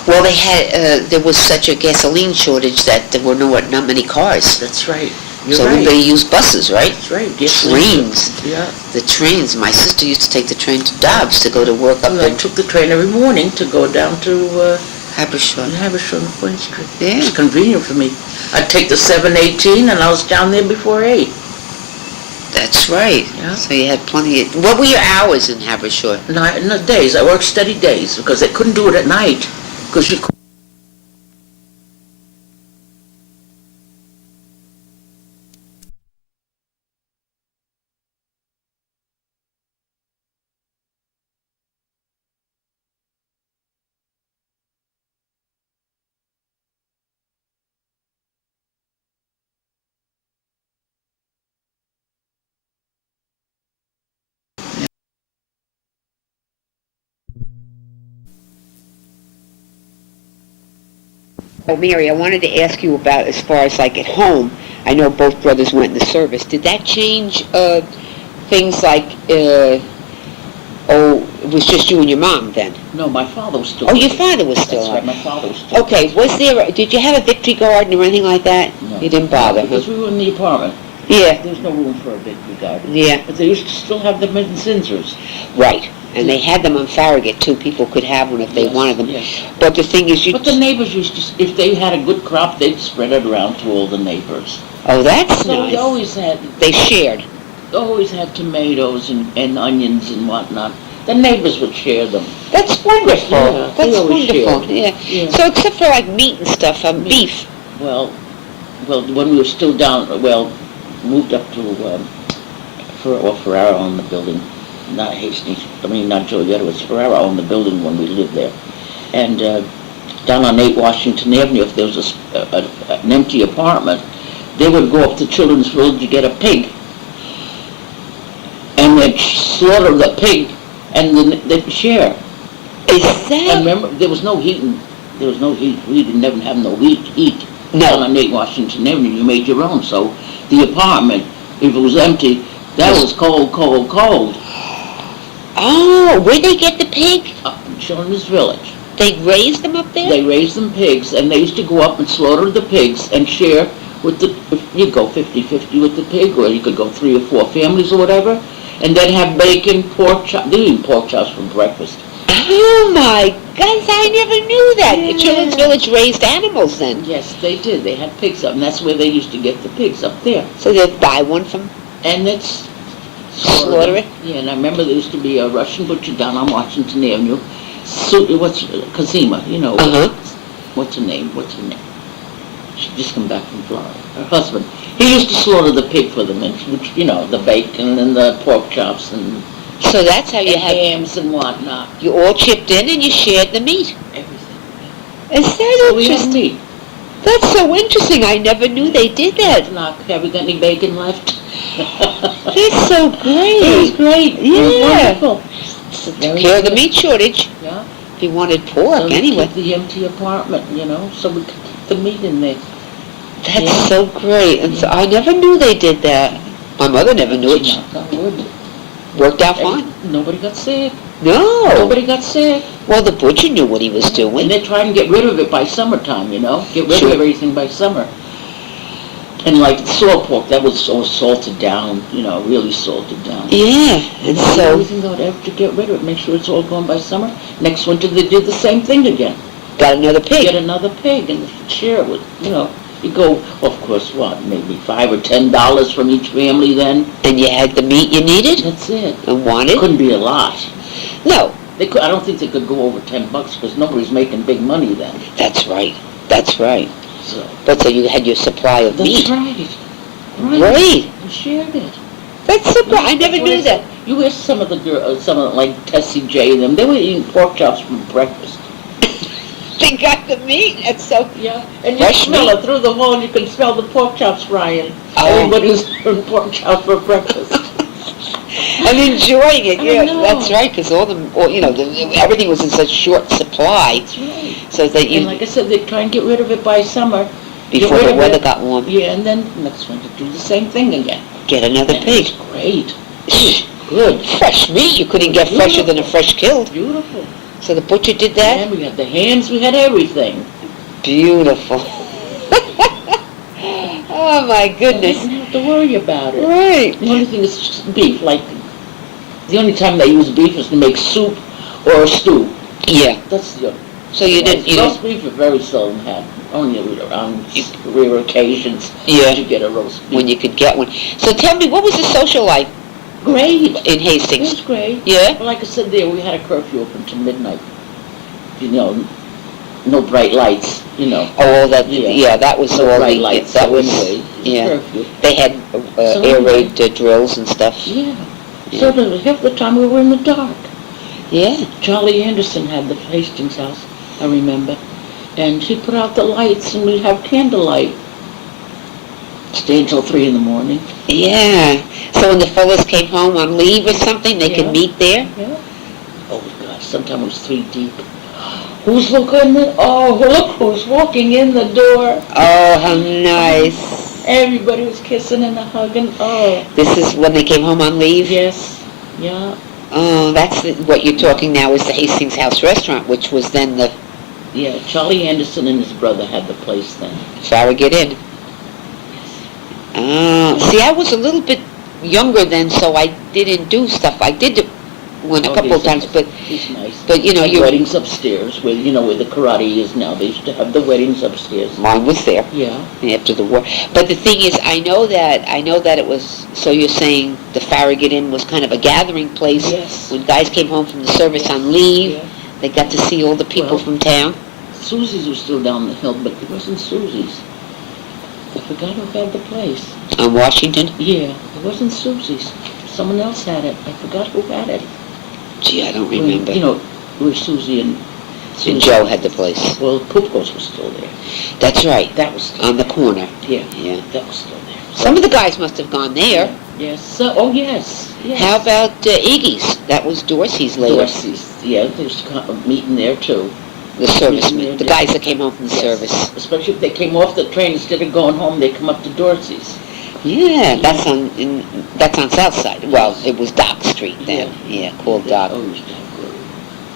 Well, they had, there was such a gasoline shortage that there were not many cars. That's right. You're So right. they used buses, right? That's right. Yes, Trains. Yeah. The trains. My sister used to take the train to Dobbs to go to work up Well, I in took the train every morning to go down to Habershon. Habershore on Point Street. Yeah. It was convenient for me. I'd take the 7:18 and I was down there before 8. That's right. Yeah. So you had plenty of... What were your hours in Habershon? No, days. I worked steady days because they couldn't do it at night. Because you couldn't. Oh, Mary, I wanted to ask you about as far as like at home. I know both brothers went in the service. Did that change things like, it was just you and your mom then? No, my father was still. Oh, your father was still That's on. right, my father was still. Okay, did you have a victory garden or anything like that? No. You didn't bother, Because huh? we were in the apartment. Yeah, There was no room for a victory garden. yeah, But they used to still have them in Zinzers. right. And they had them on Farragut too. People could have one if they Yes, wanted them. yes. But the thing is, But the neighbors used to, if they had a good crop, they'd spread it around to all the neighbors. oh, that's So we nice. They shared. always had tomatoes and onions and whatnot. The neighbors would share them. That's wonderful. Yeah, they That's always wonderful. shared. Yeah. Yeah. So except for like meat and stuff, beef. Well, when we were still moved up to, Ferrara owned the building, not Hastings, not Joliet, it was Ferrara owned the building when we lived there. And down on 8 Washington Avenue, if there was an empty apartment, they would go up to Children's Village to get a pig. And they'd slaughter the pig, and then they'd share. Is And that? remember, there was no heat. We didn't never have no heat. No. Down on 8 Washington Avenue, you made your own. So the apartment, if it was empty, that was cold. Oh, where'd they get the pig? Up in Children's Village. They raised them up there? They raised them pigs, and they used to go up and slaughter the pigs and share with you'd go 50-50 with the pig, or you could go 3 or 4 families or whatever, and then have bacon, pork chops. They eat pork chops for breakfast. Oh my gosh, I never knew that. Yeah. The Children's Village raised animals then. Yes, they did. They had pigs up, and that's where they used to get the pigs, up there. So they'd buy one from... And it's... Slaughter it? Yeah, and I remember there used to be a Russian butcher down on Washington Avenue. Kazima, Uh-huh. What's her name? She just come back from Florida. Her husband. He used to slaughter the pig for them, and the bacon and the pork chops and So that's how you have... hams and whatnot. You all chipped in and you shared the meat. Everything. Is that So we had interesting? meat. That's so interesting. I never knew they did that. Now, have we got any bacon left? That's so great. It was great. Yeah. It was wonderful. Took care of the meat shortage. Yeah. If you wanted pork, So we anyway. kept the empty apartment, so we could keep the meat in there. That's Yeah. so great. And so I never knew they did that. My mother never knew it. Knock on wood. Worked out fine. Nobody got sick. No. Nobody got sick. Well, the butcher knew what he was And doing. they're trying to get rid of it by summertime, Get rid Sure. of everything by summer. And like saw pork, that was so salted down, really salted down. Yeah, and so Everything they have to get rid of it, make sure it's all gone by summer. Next winter they did the same thing again. got another pig. Get another pig and share it with, you go, of course, maybe $5 or $10 from each family then. And you had the meat you needed That's it. and wanted. Couldn't be a lot. No, I don't think they could go over $10 because nobody's making big money then. that's right. That's right. So But so you had your supply of that's meat. right. Right. You shared it. That's super. I never knew that. You asked some of the girls, like Tessie J and them, they were eating pork chops for breakfast. They got the meat. That's so. Yeah, and you Fresh smell meat. it through the wall, and you can smell the pork chops frying. Oh. Everybody was having pork chops for breakfast. And enjoying it. I Yeah, know. that's right. Because everything was in such short supply, That's right. so that And like I said, they try and get rid of it by summer. before rid the of weather it. got warm, Yeah, and then next winter do the same thing again. get another And pig. it was great. It was good. Fresh meat. You couldn't get fresher than a fresh killed. Beautiful. So the butcher did that. And we had the hams, we had everything. Beautiful. Oh my You goodness. didn't have to worry about it. Right. The only thing is just beef. Like, the only time they use beef is to make soup or a stew. Yeah. That's the only. So you didn't. Roast beef are very seldom had. Only around rare occasions Yeah. did you get a roast beef. When you could get one. So tell me, what was the social life Great. in It Hastings? was great. Yeah. But like I said there, we had a curfew open till midnight. No bright lights, Oh, that. Yeah. Yeah, that was No all bright the. lights. That So was. anyway, it was Yeah. curfew. They had So air anyway. raid drills and stuff. Yeah. Yeah. So half the time we were in the dark. Yeah. Charlie Anderson had the Hastings house, I remember. And he put out the lights and we'd have candlelight. Stay until 3 in the morning. Yeah. So when the fellas came home on leave or something, they could Yeah. meet there. Yeah. Oh gosh, sometimes it was 3 deep. Who's looking? Oh, look who's walking in the door. Oh, how nice. Everybody was kissing and hugging. Oh, This is when they came home on leave? yes. Yeah. Oh, that's what you're talking now is the Hastings House Restaurant, which was then the Yeah, Charlie Anderson and his brother had the place then. Farragut Inn. See, I was a little bit younger then, so I didn't do stuff. I did it a couple of times, but He's nice. you Had weddings upstairs, where the karate is now. They used to have the weddings upstairs. mine was there Yeah. after the war. But the thing is, I know that it was. So you're saying the Farragut Inn was kind of a gathering place Yes. when guys came home from the service on leave. Yeah. They got to see all the people Well, from town. Susie's was still down the hill, but it wasn't Susie's. I forgot who had the place. On Washington. Yeah, it wasn't Susie's. Someone else had it. I forgot who had it. Gee, I don't remember. Where Susie and And Joe had the place. Well, Pupko's was still there. That's right. That was still On the corner. Yeah, Yeah. that was still there. Some of the guys must have gone there. Yes. Oh, yes. Yes. How about Iggy's? That was Dorsey's later. Dorsey's? Yeah, there's a meeting there too. The servicemen, the guys that came home from the Yes. service. Especially if they came off the train, instead of going home, they come up to Dorsey's. Yeah, that's on South Side. Well, it was Dock Street then. Yeah, called Dock. Oh, used to have good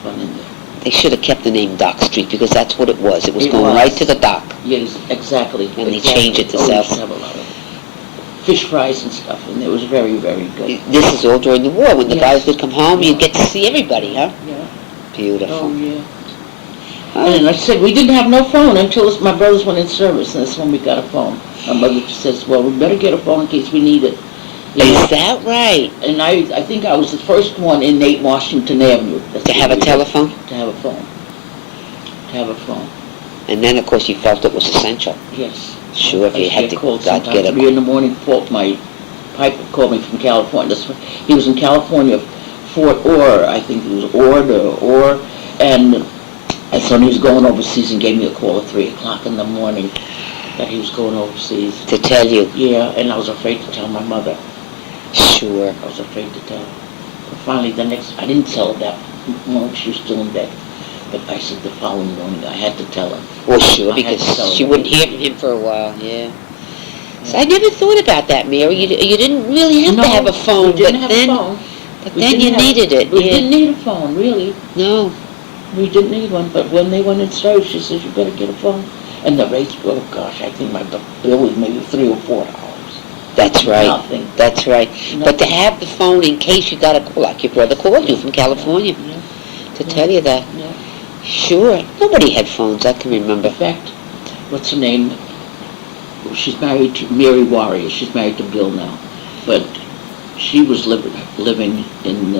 fun in there. They should have kept the name Dock Street because that's what it was. It was It going was. right to the dock. Yes, exactly. And they exactly. changed it to Oh, we South. used to have a lot of fish fries and stuff, and it was very, very good. This is all during the war. When the Yes. guys would come home, you'd get to see everybody, huh? Yeah. Beautiful. Oh, yeah. Oh, And like I said, we didn't have no phone until my brothers went in service, and that's when we got a phone. My mother says, well, we better get a phone in case we need it. is that right? And I think I was the first one in Nate Washington Avenue. That's To have a what we did. telephone? To have a phone. To have a phone, And then, of course, you felt it was essential. yes. Sure, if I you used had get to called God, sometimes get a 3 in the morning. My pipe called me from California. He was in California, Fort Orr, I think it was Orr, and so he was going overseas and gave me a call at 3 o'clock in the morning that he was going overseas. to tell you. Yeah, and I was afraid to tell my mother. Sure. I was afraid to tell her. But finally, I didn't tell her that morning. She was still in bed. But I said the following morning I had to tell her. Well, sure, I had to tell because her. she wouldn't hear from him for a while, yeah. So I never thought about that, Mary. You didn't really have to have a phone, we didn't but have then, a phone. But We then didn't you have- needed it, We yeah. didn't need a phone, really. No. We didn't need one, but when they went in service, she says, you better get a phone. And the rates, oh gosh, I think my bill was maybe $3 or $4. That's right. Nothing. That's right. But to Nothing. have the phone in case you got a call, like your brother called you from California, Yeah, to tell you that. yeah. Sure. Nobody had phones, I can remember. In fact, what's her name? She's married to Mary Warrior. She's married to Bill now. But she was living in,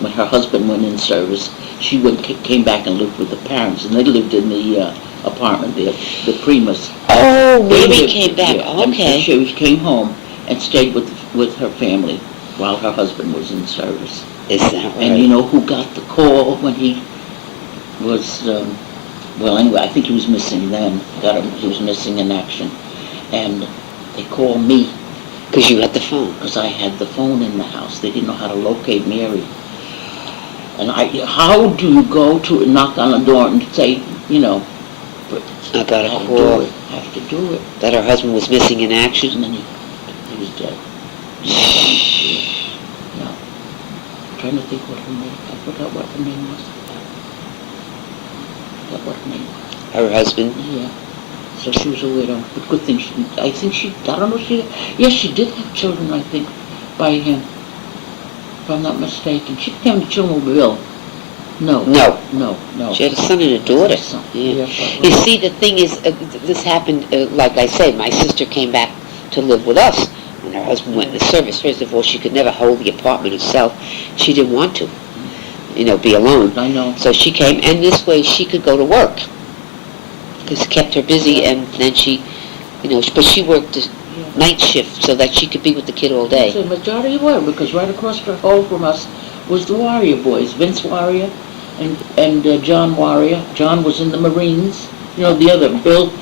when her husband went in service, she came back and lived with the parents, and they lived in the apartment there, the Primus. Oh, They Mary lived- came back, yeah, and okay. she came home and stayed with her family while her husband was in service. Is that And you right? know who got the call when he was, well, anyway, I think he was missing then. He was missing in action. And they called me Because you had the phone. because I had the phone in the house. They didn't know how to locate Mary. And how do you go to knock on a door and say, you know, I got a have to call. do it, have to do it. That her husband was missing in action. And then he was dead. Yeah. I'm trying to think what her name, I forgot what her name was. I forgot what her name was. Her husband. Yeah. So she was a widow, but good thing I don't know, yes, she did have children, I think, by him, if I'm not mistaken. She came to Chilmobile. No. No. No. She had a son and a daughter. Son. Yeah. Yeah, You see, the thing is, this happened, like I say, my sister came back to live with us when her husband went into service. First of all, she could never hold the apartment herself. She didn't want to, be alone. I know. So she came, and this way she could go to work. Because it kept her busy, and then she, but she worked the night shift so that she could be with the kid all day. The majority were, because right across the hall from us was the Warrior boys, Vince Warrior and John Warrior. John was in the Marines, the other, Bill's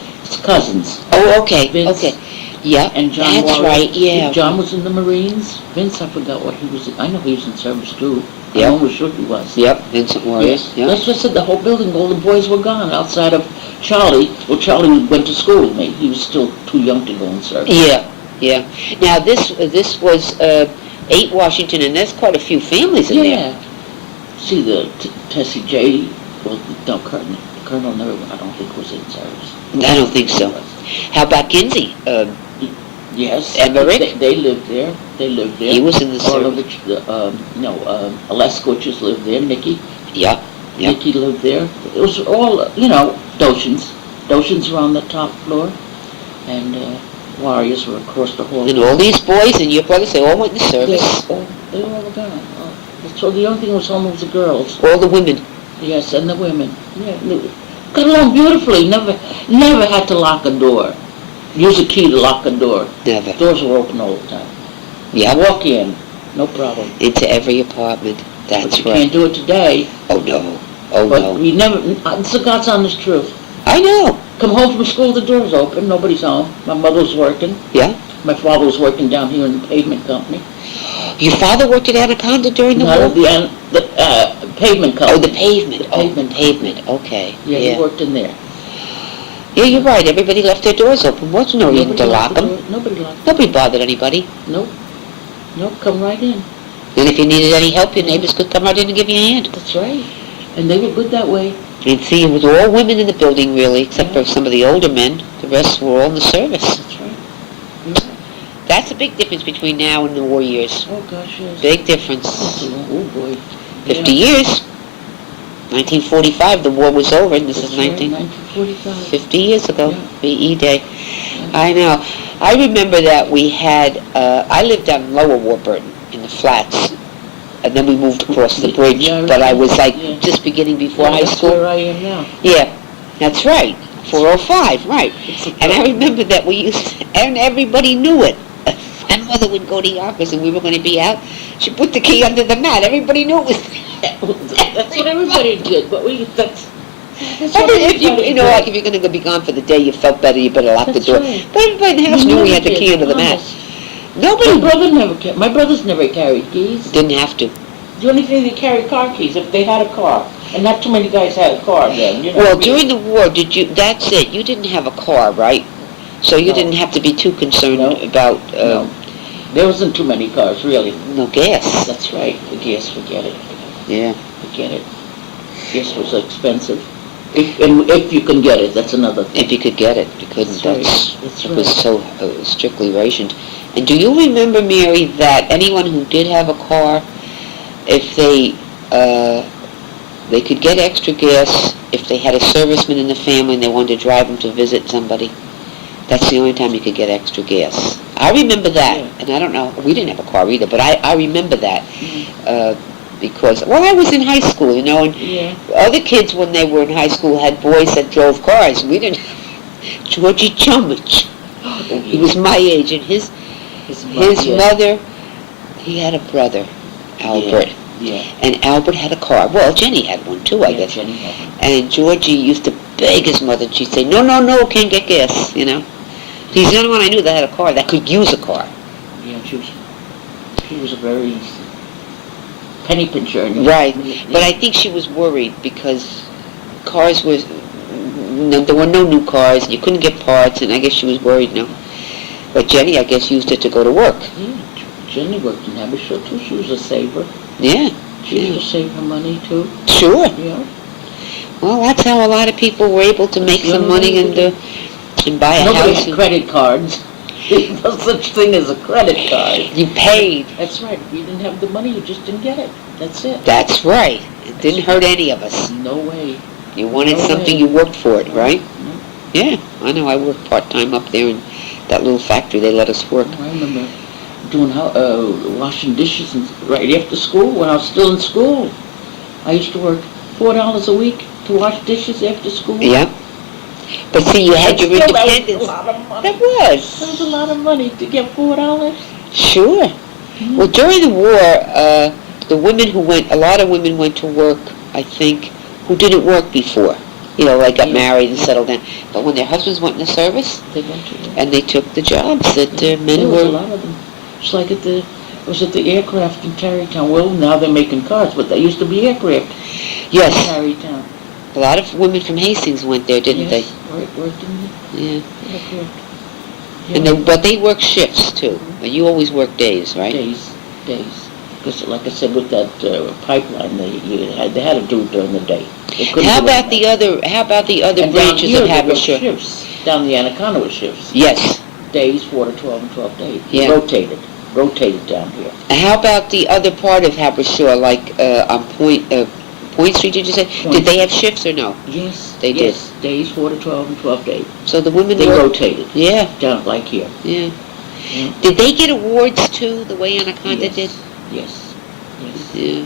cousins. Oh, okay, Vince okay. Yeah, And John that's Warrior. right, yeah. John was in the Marines. Vince, I forgot what he was in. I know he was in service too. Yeah. I'm almost sure he was. Yep, Vincent Warrior, Yes. yeah. That's what I said, the whole building, all the boys were gone outside of Charlie. Well, Charlie went to school with me. He was still too young to go in service. Yeah. Now, this was 8 Washington, and there's quite a few families in there. Yeah. See, the Tessie J, well, no, Colonel never, I don't think was in service. I don't think so. How about Kinsey? Yes. Emmerich? They lived there. He was in the service. Aleskowitz lived there. Nikki. Yeah. Nikki lived there. It was all, Dotians. Dotians were on the top floor, and Warriors were across the hall. And all these boys and your brothers, they all went in service. They were all gone. So the only thing was home was the girls. All the women. Yes, and the women. Yeah, they got along beautifully. Never had to lock a door. Use a key to lock a door. Never. Doors were open all the time. Yeah. Walk in, no problem. Into every apartment. But That's you right. can't do it today. Oh, no. Oh, But no. we never, it's the God's honest truth. I know. Come home from school, the door's open, nobody's home. My mother's working. Yeah. My father was working down here in the pavement company. Your father worked at Anaconda during the No, war? the pavement company. Oh, the pavement. The pavement. Oh, pavement. Okay. Yeah, he worked in there. Yeah, you're right. Everybody left their doors open. What's no reason to lock them? Nobody locked them. Nobody bothered anybody. Nope, come right in. And if you needed any help, your neighbors could come right in and give you a hand. That's right. And they were good that way. And see, it was all women in the building, really, except for some of the older men. The rest were all in the service. That's right. Yeah. That's a big difference between now and the war years. Oh, gosh, yes. Big difference. That's a long, oh, boy. 50 years. 1945, the war was over, and this is 1945. 50 years ago, Yeah. VE Day. I know. I remember that we had, I lived down Lower Warburton in the flats, and then we moved across the bridge, Yeah, but I was like yeah. just beginning before Yeah, high that's school. where I am now. Yeah, that's right, 405, right. And I remember that we used, and everybody knew it. My mother would go to the office and we were going to be out. She put the key under the mat. Everybody knew it was there. That's what everybody did, but that's I what mean, if everybody you did. like if you're going to be gone for the day, you felt better, you better lock the That's door. right. But everybody in the house knew we had the key under the mat. Nobody My brothers never carried keys. didn't have to. The only thing they carried car keys if they had a car, and not too many guys had a car then. Well, during the war, that's it. You didn't have a car, right? So you No. didn't have to be too concerned No. about No. There wasn't too many cars, really. No gas. That's right. The gas, forget it. Yeah. Forget it. Gas was expensive. If you can get it, that's another thing. If you could get it, because That's it was so strictly rationed. And do you remember, Mary, that anyone who did have a car, if they could get extra gas if they had a serviceman in the family and they wanted to drive them to visit somebody? That's the only time you could get extra gas. I remember that, Yeah. and I don't know, we didn't have a car either, but I remember that. Mm-hmm. Because, well, I was in high school, you know, and Yeah. other kids when they were in high school had boys that drove cars. We didn't. Georgie Chumich, he was my age, and his mother, he had a brother, Albert, Yeah. and Albert had a car. Well, Jenny had one too, I guess. Jenny had one. And Georgie used to beg his mother, and she'd say, no, can't get gas, you know. He's the only one I knew that had a car, that could use a car. Yeah, she was a very penny pincher. Right, but I think she was worried because cars was, there were no new cars, and you couldn't get parts, and I guess she was worried, no. But Jenny, I guess, used it to go to work. Yeah, Jenny worked in Habersham too. She was a saver. Yeah. She used to save her money too. Sure. Yeah. Well, that's how a lot of people were able to make some money and buy a Nobody house. had credit cards. There's no such thing as a credit card. You paid. That's right. If you didn't have the money, you just didn't get it. That's it. That's right. It didn't hurt any of us. No way. You wanted No something, way. you worked for it, right? No. Yeah, I know. I worked part-time up there in that little factory. They let us work. I remember doing washing dishes right after school when I was still in school. I used to work $4 a week to wash dishes after school. Yeah. But see, you had your independence. That was a lot of money. That was. That was a lot of money to get $4. Sure. Mm-hmm. Well, during the war, the women a lot of women went to work, I think, who didn't work before. You know, like got married and settled down. But when their husbands went in the service, They went to work. and they took the jobs that men There was a were. lot of them. It's like at the aircraft in Tarrytown. Well, now they're making cars, but they used to be aircraft in Yes, Tarrytown. a lot of women from Hastings went there, didn't Yes, worked in they? Yeah. the aircraft. And but they work shifts too. And you always work days, right? Days. Because, like I said, with that pipeline, they had to do it during the day. They couldn't How do it at about the other? How about the other And down branches here, of they were Habersham? shifts. Down the Anaconda was shifts. Yes. Days, 4 to 12 and 12 days. Yeah. Rotated down here. How about the other part of Habersham, like on Point Street? Did you say? Point. Did they have shifts or no? Yes. They did. Yes. Days, 4 to 12 and 12 days. So the women They worked. rotated. Yeah. Down like here. Yeah. Yeah. Did they get awards too, the way Anaconda Yes. did? Yes. Yes. Yeah.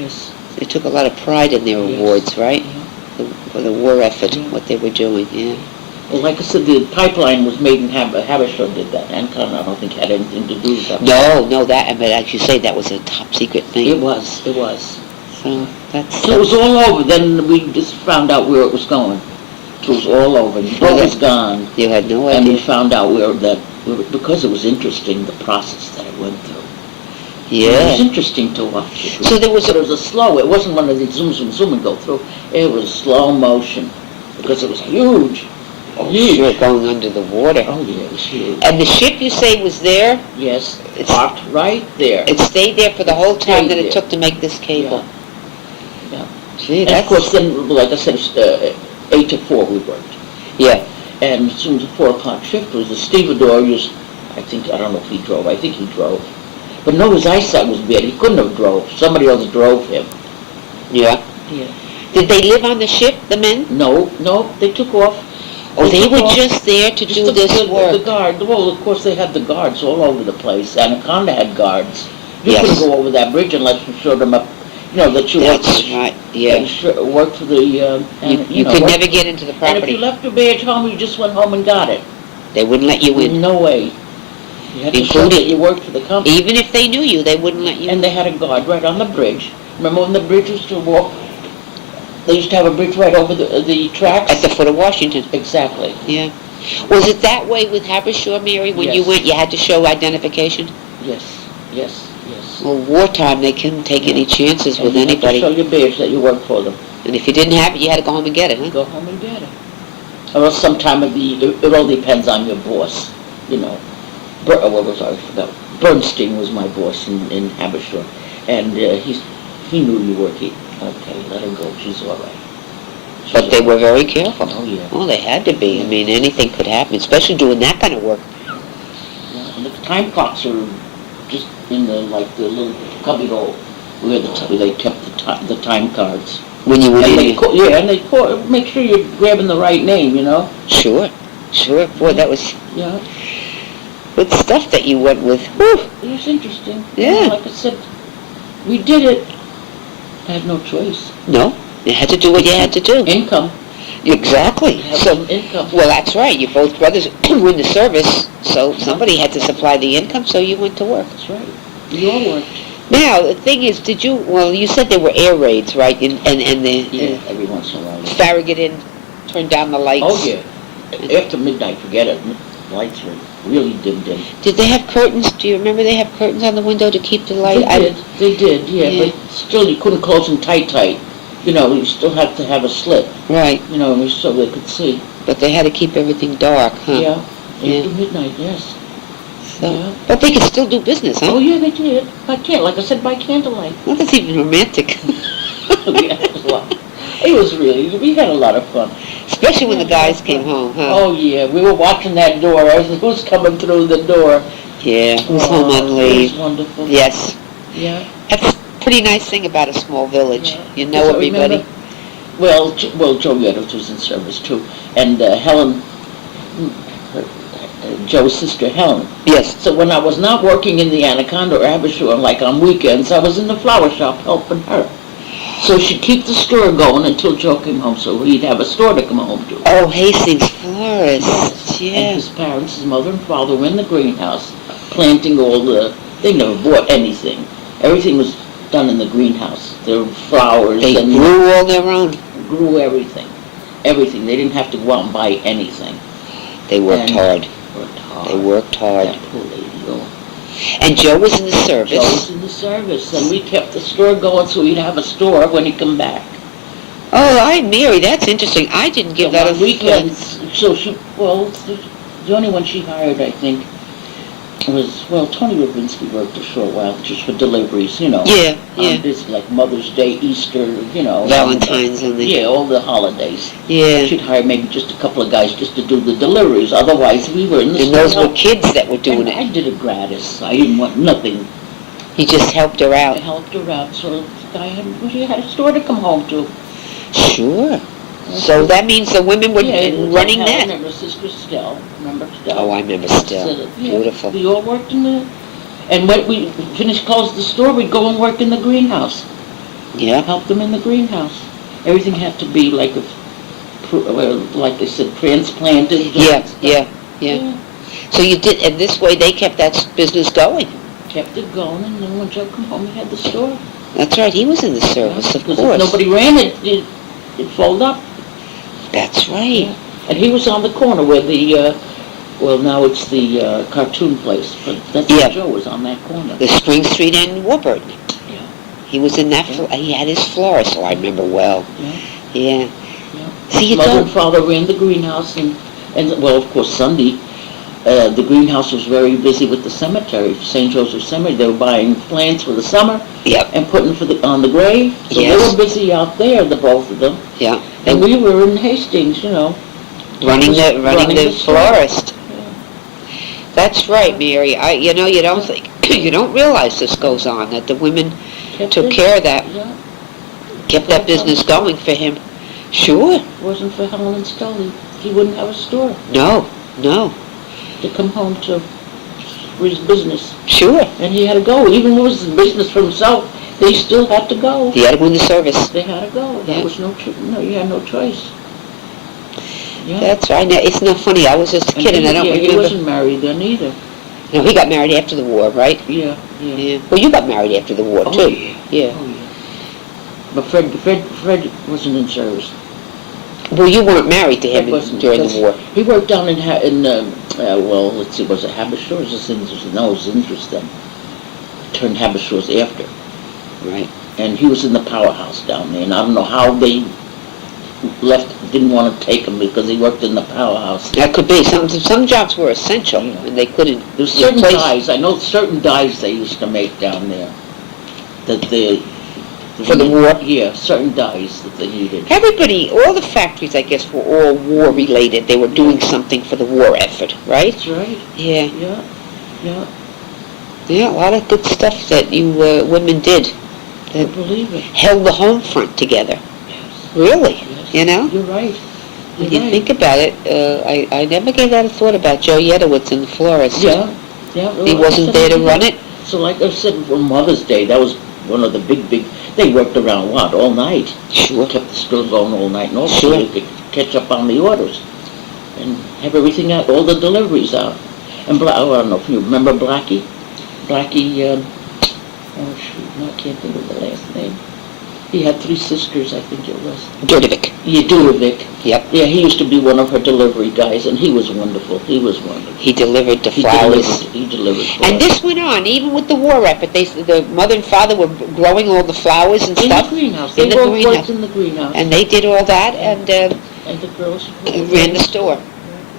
Yes. They took a lot of pride in their Yes. awards, right? Yeah. For the war effort, Yeah. what they were doing. Yeah. Well, like I said, the pipeline was made in Habersham did that. Anaconda, I don't think, had anything to do with that. No, but as you say, that was a top secret thing. It was. So that's. So it was all over. Then we just found out where it was going. It was all over. It was gone. You had no And we idea. found out because it was interesting, the process that it went through. It Yeah. was interesting to watch it. So there was But it was a slow, it wasn't one of the zoom and go through. It was slow motion because it was huge. Huge. Sure, going under the water. Oh, yeah, it was huge. And the ship, you say, was there? Yes, It's- parked right there. It stayed there for the whole time that it Stayed took to make this cable. Yeah. Gee, And of course, then, like I said, 8 to 4 we worked. Yeah. And as soon as the 4 o'clock shift was, the stevedore I don't know if he drove, I think he drove. But no, his eyesight was bad, he couldn't have drove, somebody else drove him. Yeah. Yeah. Did they live on the ship, the men? No, they took off. Oh, they took were off. just there to Just do this the work. guard, well, of course, they had the guards all over the place. Anaconda had guards. You Yes. couldn't go over that bridge unless you showed them up, that you worked. That's right, yeah. Worked for the, You could never get into the And if you property. left your badge home, you just went home and got it. They wouldn't let you in. No way. You had to show Including- that you worked for the company. Even if they knew you, they wouldn't let you in. And they had a guard right on the bridge. Remember when the bridge used to walk? They used to have a bridge right over the tracks? At the foot of Washington. Exactly. Yeah. Was it that way with Habersham, Mary? When you Yes. went, you had to show identification? Yes. Well, wartime, they couldn't take any chances with And you had to show anybody. your badge that you worked for them. And if you didn't have it, you had to go home and get it, huh? Go home and get it. Or else sometime it all depends on your boss, what was I forgot? Bernstein was my boss in Habershore, and he knew you were here. Okay, let her go. She's all right. But they were very careful. Oh, yeah. Well, they had to be. I mean, anything could happen, especially doing that kind of work. Yeah, and the time clocks are just in the little cubby hole where they kept the time cards. When you were And in they make sure you're grabbing the right name, you know. Sure. Boy, that was Yeah, good stuff that you went with. Whew. it was interesting. Yeah. Like I said, we did it. I had no choice. No, you had to do what you had to do. Income. Exactly. Have So, some income. well, that's right. You both brothers were in the service, so somebody had to supply the income, so you went to work. That's right. We all worked. Now, the thing is, you said there were air raids, right? And the Every once in a while. Farragut in, turned down the lights. Oh, yeah. After midnight, forget it. Lights were really dimmed in. Did they have curtains? Do you remember they have curtains on the window to keep the light? They did, yeah, Yeah. but still you couldn't close them tight. You know, you still had to have a slit, Right, you know, so they could see. but they had to keep everything dark, huh? Yeah, Yeah. after midnight, yes. So, Yeah. but they could still do business, huh? Oh, yeah, they did. Like I said, by candlelight. Well, that's even romantic. Yeah, it was a lot. It was really, we had a lot of fun. Especially when the guys came home, huh? Oh, yeah, we were watching that door. Who's coming through the door? Yeah, who's home on It leave. was wonderful. Yes. Yeah. That's a pretty nice thing about a small village. Yeah. You know Because I everybody. remember- Well, Joe Yettles was in service too, and Helen, Joe's sister Helen. Yes. So when I was not working in the Anaconda or Abershore, like on weekends, I was in the flower shop helping her. So she'd keep the store going until Joe came home, so he'd have a store to come home to. Oh, Hastings florists. And Yeah. his parents, his mother and father, were in the greenhouse, planting they never bought anything. Everything was done in the greenhouse. There were flowers They and grew all their own. grew everything. Everything. They didn't have to go out and buy anything. They worked And- hard. Worked hard. They worked hard. That poor lady, oh. And Joe was in the Joe service. was in the service, and we kept the store going so he'd have a store when he come back. Oh, Mary, that's interesting. I didn't give So that a on weekends, so the only one she hired, I think, was, Tony Ravinsky worked a short while, just for deliveries, you know. Yeah, yeah. On this, like Mother's Day, Easter, you know. Valentine's and the... Yeah, all the holidays. Yeah. She'd hire maybe just a couple of guys just to do the deliveries, otherwise we were in the And store. those were kids that were doing And I it. did it gratis, I didn't want nothing. He just helped her I out. helped her out, so the guy had a store to come home to. Sure. So that means the women were Yeah, it was running like Helen that. and her sister Stell, remember Stell? Oh, I remember still. So, yeah, Beautiful. We all worked in the, and when we closed the store, we'd go and work in the greenhouse. Yeah. Help them in the greenhouse. Everything had to be like like they said, transplanted. Yeah. So you did, and this way they kept that business going. Kept it going, and then when Joe come home, he had the store. That's right, he was in the service, of Because course. if nobody ran it, it'd fold up. That's right. And he was on the corner where now it's the cartoon place, but that's Yeah. where Joe was, on that corner. The Spring Street and Warburton. Yeah. He was in that, he had his florist, so I remember well. Yeah. Yeah. See, you Mother don't, and father ran the greenhouse, and of course, Sunday, the greenhouse was very busy with the cemetery, St. Joseph Cemetery. They were buying plants for the summer Yep. and putting on the grave. So Yes. they were busy out there, the both of them. yeah. And we were in Hastings, you know. Running the store. florist. Yeah. That's right, Mary. You don't think, you don't realize this goes on, that the women Kept took it. care of that, Yeah. kept that business going for him. Sure. It wasn't for Helen and Scully. He wouldn't have a store No. to come home to for his business. Sure. And he had to go. Even though it was business for himself, they still had to go. He had to go in the service. They had to go. Yeah. There was you had no choice. Yeah. That's right. Now, it's not funny. I was just a kid and I don't He remember. wasn't married then either. No, he got married after the war, right? Yeah. Yeah. Well, you got married after the war, Oh, too. yeah. Yeah. Oh, yeah. But Fred wasn't in service. Well, you weren't married to him Fred wasn't, during the because war. He worked down let's see, was it Habershore or was it No, it was Interest then. Turned Habershore's after. Right. And he was in the powerhouse down there, and I don't know how they didn't want to take him because he worked in the powerhouse. That could be. Some jobs were essential, and they couldn't There's certain replace. dyes, I know certain dyes they used to make down there, that they... For the war? Yeah, certain dyes that they needed. Everybody, all the factories, I guess, were all war-related. They were doing something for the war effort, right? That's right. Yeah. Yeah, yeah. Yeah, a lot of good stuff that you women did. I believe it. Held the home front together. Yes. Really? Yes. You know? You're right. When you think about it, I never gave that a thought about Joe Yedowitz in the florist. Yeah, yeah. He wasn't there to run it? So like I said, for Mother's Day, that was one of the big, they worked around what, all night? Sure. Kept the store going all night, and also Sure. you could catch up on the orders and have everything out, all the deliveries out. And I don't know if you remember Blackie? Blackie, oh shoot, no, I can't think of the last name. He had 3 sisters, I think it was. Dudovic. Yadurovic. Yep. Yeah, he used to be one of her delivery guys, and he was wonderful. He was wonderful. He delivered the He flowers. delivered flowers. And this went on, even with the war effort. The mother and father were growing all the flowers and in stuff. the greenhouse. In They the both greenhouse. worked in the greenhouse. And they did all that, and And the girls ran the store.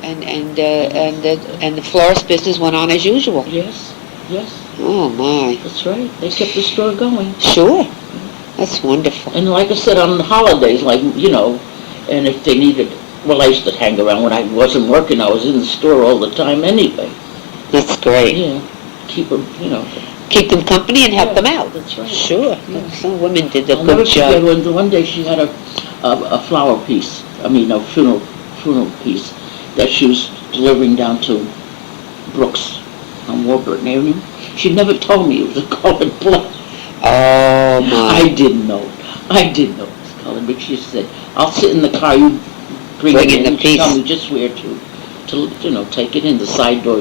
And the florist business went on as usual. Yes, yes, Oh, my. that's right. They kept the store going. Sure. That's wonderful. And like I said, on the holidays, like, and if they needed, well, I used to hang around when I wasn't working. I was in the store all the time anyway. That's great. Yeah, keep them, Keep them company and help Yeah, them out. that's right. Sure. Yeah. Some women did a I'll never good job. forget when one day she had a flower piece, a funeral piece, that she was delivering down to Brooks on Warburton Avenue. She never told me it was a colored blood. Oh, my. I didn't know. It was colored, but she said, I'll sit in the car, you bring it in, the and she told piece. me just where to take it in the side door,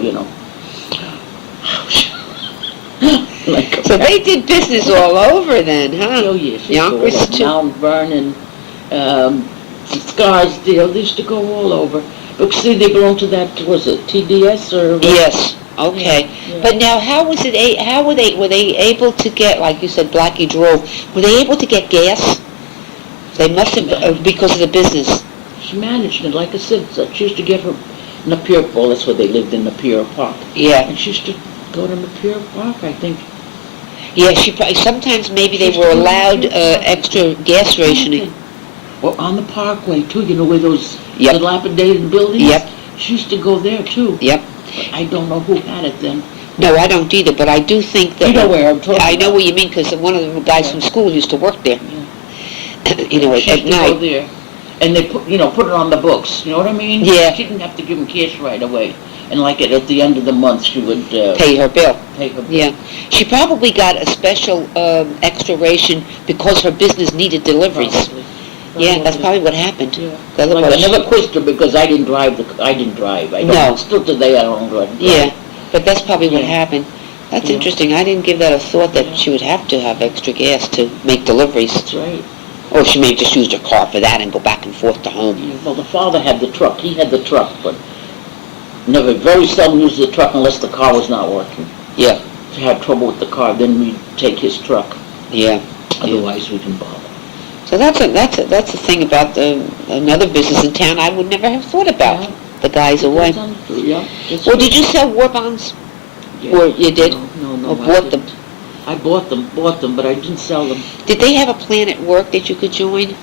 Like a So they did business all over then, huh? Oh, yes. Yonkers, too. Mount Vernon, Scarsdale, they used to go all over. But see, they belonged to that, was it TDS or? Yes. Okay. Yeah. But now, how was it? How were they able to get? Like you said, Blackie drove. Were they able to get gas? They must have because of the business. She managed it, like I said, so she used to get her Napier, well, that's where they lived, in Napier Park. Yeah. And she used to go to Napier Park, I think. Yeah. Sometimes maybe they were allowed extra gas rationing. Or on the Parkway, too, where those Yep. dilapidated buildings? Yep. She used to go there, too. Yep. But I don't know who had it then. No, I don't either. But I do think that You know where I'm talking I know about. what you mean because one of the guys from school used to work there. She at used to go night. there. And they put it on the books, you know what I mean? Yeah. She didn't have to give them cash right away. And like at the end of the month, she would Pay her bill. pay her bill. Yeah. She probably got a special extra ration because her business needed deliveries. Probably. Yeah, that's probably what happened. Yeah. 'Cause Like, I otherwise never she- quizzed her because I didn't drive. I don't. No. Still today, I don't drive. Yeah, but that's probably what Yeah. happened. That's Yeah. interesting. I didn't give that a thought that Yeah. she would have to have extra gas to make deliveries. That's right. Or she may have just used her car for that and go back and forth to home. Yeah. Well, the father had the truck. He had the truck, but very seldom used the truck unless the car was not working. Yeah. If he had trouble with the car, then we'd take his truck. Yeah. Otherwise, we didn't bother. So that's a thing about another business in town I would never have thought about. Yeah. The guys away. Yeah. Well, did you sell war bonds? Yeah. Or you did? No, Or I bought them? didn't. I bought them, but I didn't sell them. Did they have a plan at work that you could join?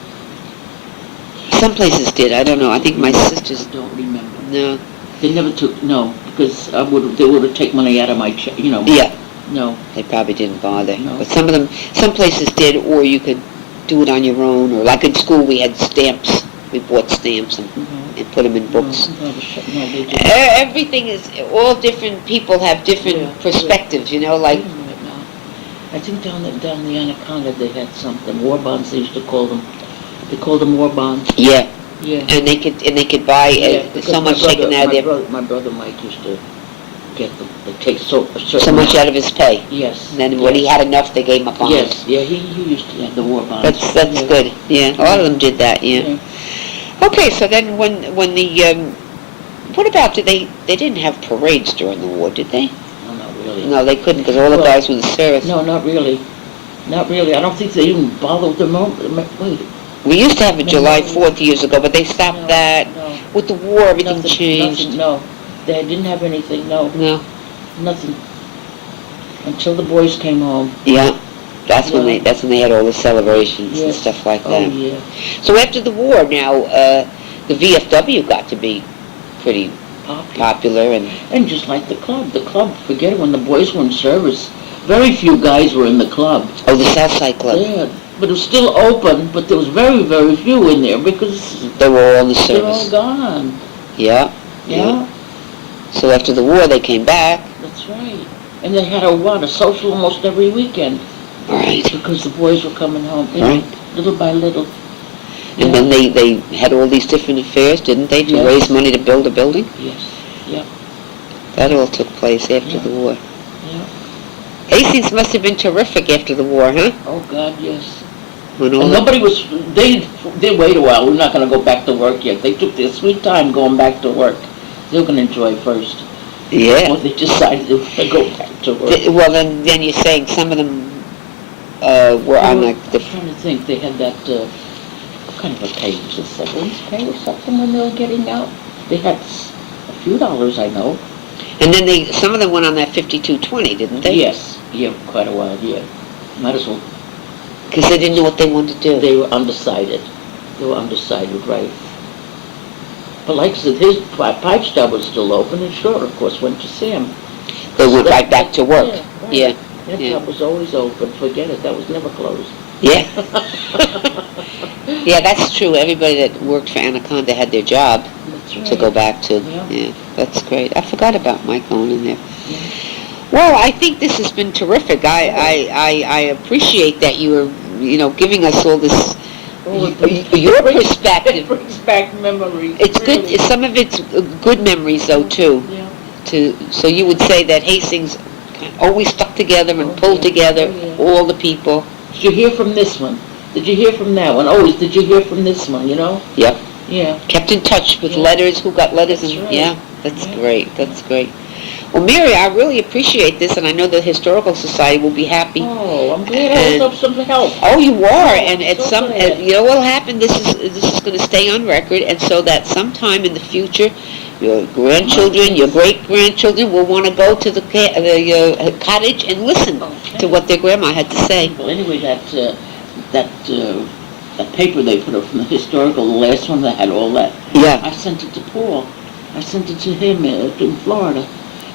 Some places did. I don't know. I think my sisters. I don't remember. No. They never took, no, because they would have taken money out of my check, Yeah. No. They probably didn't bother. No. But some places did, or you could do it on your own, or like in school we had stamps. We bought stamps and put them in books. No, they didn't. Everything is, all different people have different Yeah, perspectives, I like, don't know it now. I think down the Anaconda they had something, war bonds they used to call them. They called them war bonds. yeah. Yeah. And they could buy because so much taken out of their, my brother Mike used to get them. They take a certain so much amount. out of his pay. Yes. And then when he had enough, they gave him a bond. Yes, yeah, he used to have the war bonds. That's Yeah. good. Yeah, a lot of them did that. Yeah. Yeah. Okay, so then when the what about they didn't have parades during the war, did they? No, not really. No, they couldn't because all the Well, guys were in the service. No, not really. Not really. I don't think they even bother with the moment. Wait, We used to have a July No. 4th years ago, but they stopped No, that. no. With the war, everything Nothing, changed. nothing, no. They didn't have anything, no, No. nothing. Until the boys came home. Yeah. That's when Yeah. they had all the celebrations and Yes. stuff like Oh, that. yeah. So after the war, now the VFW got to be pretty popular, and And just like the club, forget it, when the boys were in service, very few guys were in the club. the Southside Club. Yeah, but it was still open, but there was very, very few in there because They were all in the they're all service. gone. Yeah. Yeah, So after the war, they came back. that's right. And they had a social almost every weekend Right. because the boys were coming home, Right. little by little. And then they had all these different affairs, didn't they, to Yes. raise money to build a building? Yes, yeah, That all took place after Yeah. the war. yeah. Hastings must have been terrific after the war, huh? Oh, God, yes. When all And the- nobody was, they wait a while, we're not gonna go back to work yet. They took their sweet time going back to work. They were gonna enjoy first. Yeah. Before they decided they were gonna go back to work. Well, then you're saying some of them were on the I'm trying to think, they had that, what kind of a pay, was it severance pay or something when they were getting out? They had a few dollars, I know. and then some of them went on that 5220, didn't they? Yes, yeah, quite a while, yeah. Might as well, Because they didn't know what they wanted to do. they were undecided. They were undecided, right. But like I said, his pipe stub was still open, and sure, of course, went to Sam. They went right back to work. Yeah, right. Yeah. That Yeah. job was always open, forget it, that was never closed. Yeah. Yeah, that's true. Everybody that worked for Anaconda had their job That's right. to go back to. Yeah. Yeah, that's great. I forgot about Mike going in there. Yeah. Well, I think this has been terrific. I appreciate that you are, giving us all this, Oh, your it brings- perspective. It brings back memories. It's good. really. Some of it's good memories, though, too. Yeah. So you would say that Hastings always stuck together and pulled together all the people. Did you hear from this one? Did you hear from that one? Always, did you hear from this one, Yep. Yeah. Kept in touch with Yeah. letters. Who got letters? That's And right. yeah, that's Yeah. great. That's great. Well, Mary, I really appreciate this, and I know the Historical Society will be happy. Oh, I'm glad I was of some help. Oh, you are, and at so some, glad. you know what'll happen. This is going to stay on record, and so that sometime in the future, your grandchildren, your great grandchildren will want to go to the cottage and listen Okay. to what their grandma had to say. Well, anyway, that paper they put up from the historical, the last one that had all that, Yeah. I sent it to Paul. I sent it to him in Florida.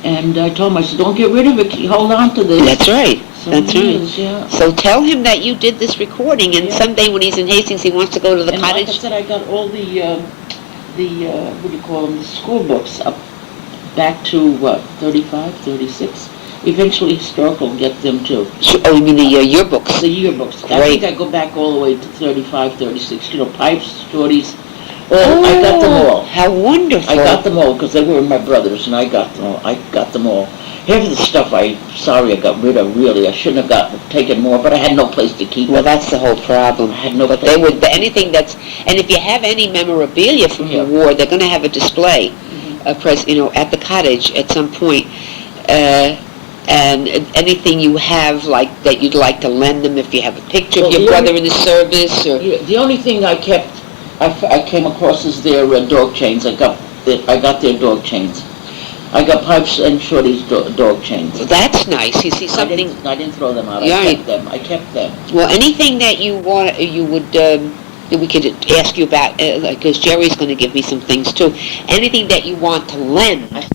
And I told him, I said, don't get rid of it, hold on to this. That's right. So That's he right. is, yeah. So tell him that you did this recording, and Yeah. someday when he's in Hastings, he wants to go to the And like I cottage. said, I got all the what do you call them, the school books up back to, 35, 36. Eventually historical will get them too. Oh, you mean the yearbooks? The yearbooks. I Great. think I go back all the way to 35, 36. Pipes, shorties. Oh, I got them all. How wonderful. I got them all because they were my brothers, and I got them all. Half of the stuff I got rid of, really. I shouldn't have taken more, but I had no place to keep Well, it. that's the whole problem. I had no But place. they would, anything that's, and if you have any memorabilia from Yeah. the war, they're going to have a display, at the cottage at some point. And anything you have, like, that you'd like to lend them, if you have a picture of Well, your the brother only- in the service, or... Yeah, the only thing I kept, I came across is their dog chains. I got their dog chains. I got Pipes and Shorty's dog chains. That's nice. You see something... I didn't throw them out. Yeah. I kept them. Well, anything that you want, you would, that we could ask you about, because Jerry's going to give me some things too. Anything that you want to lend,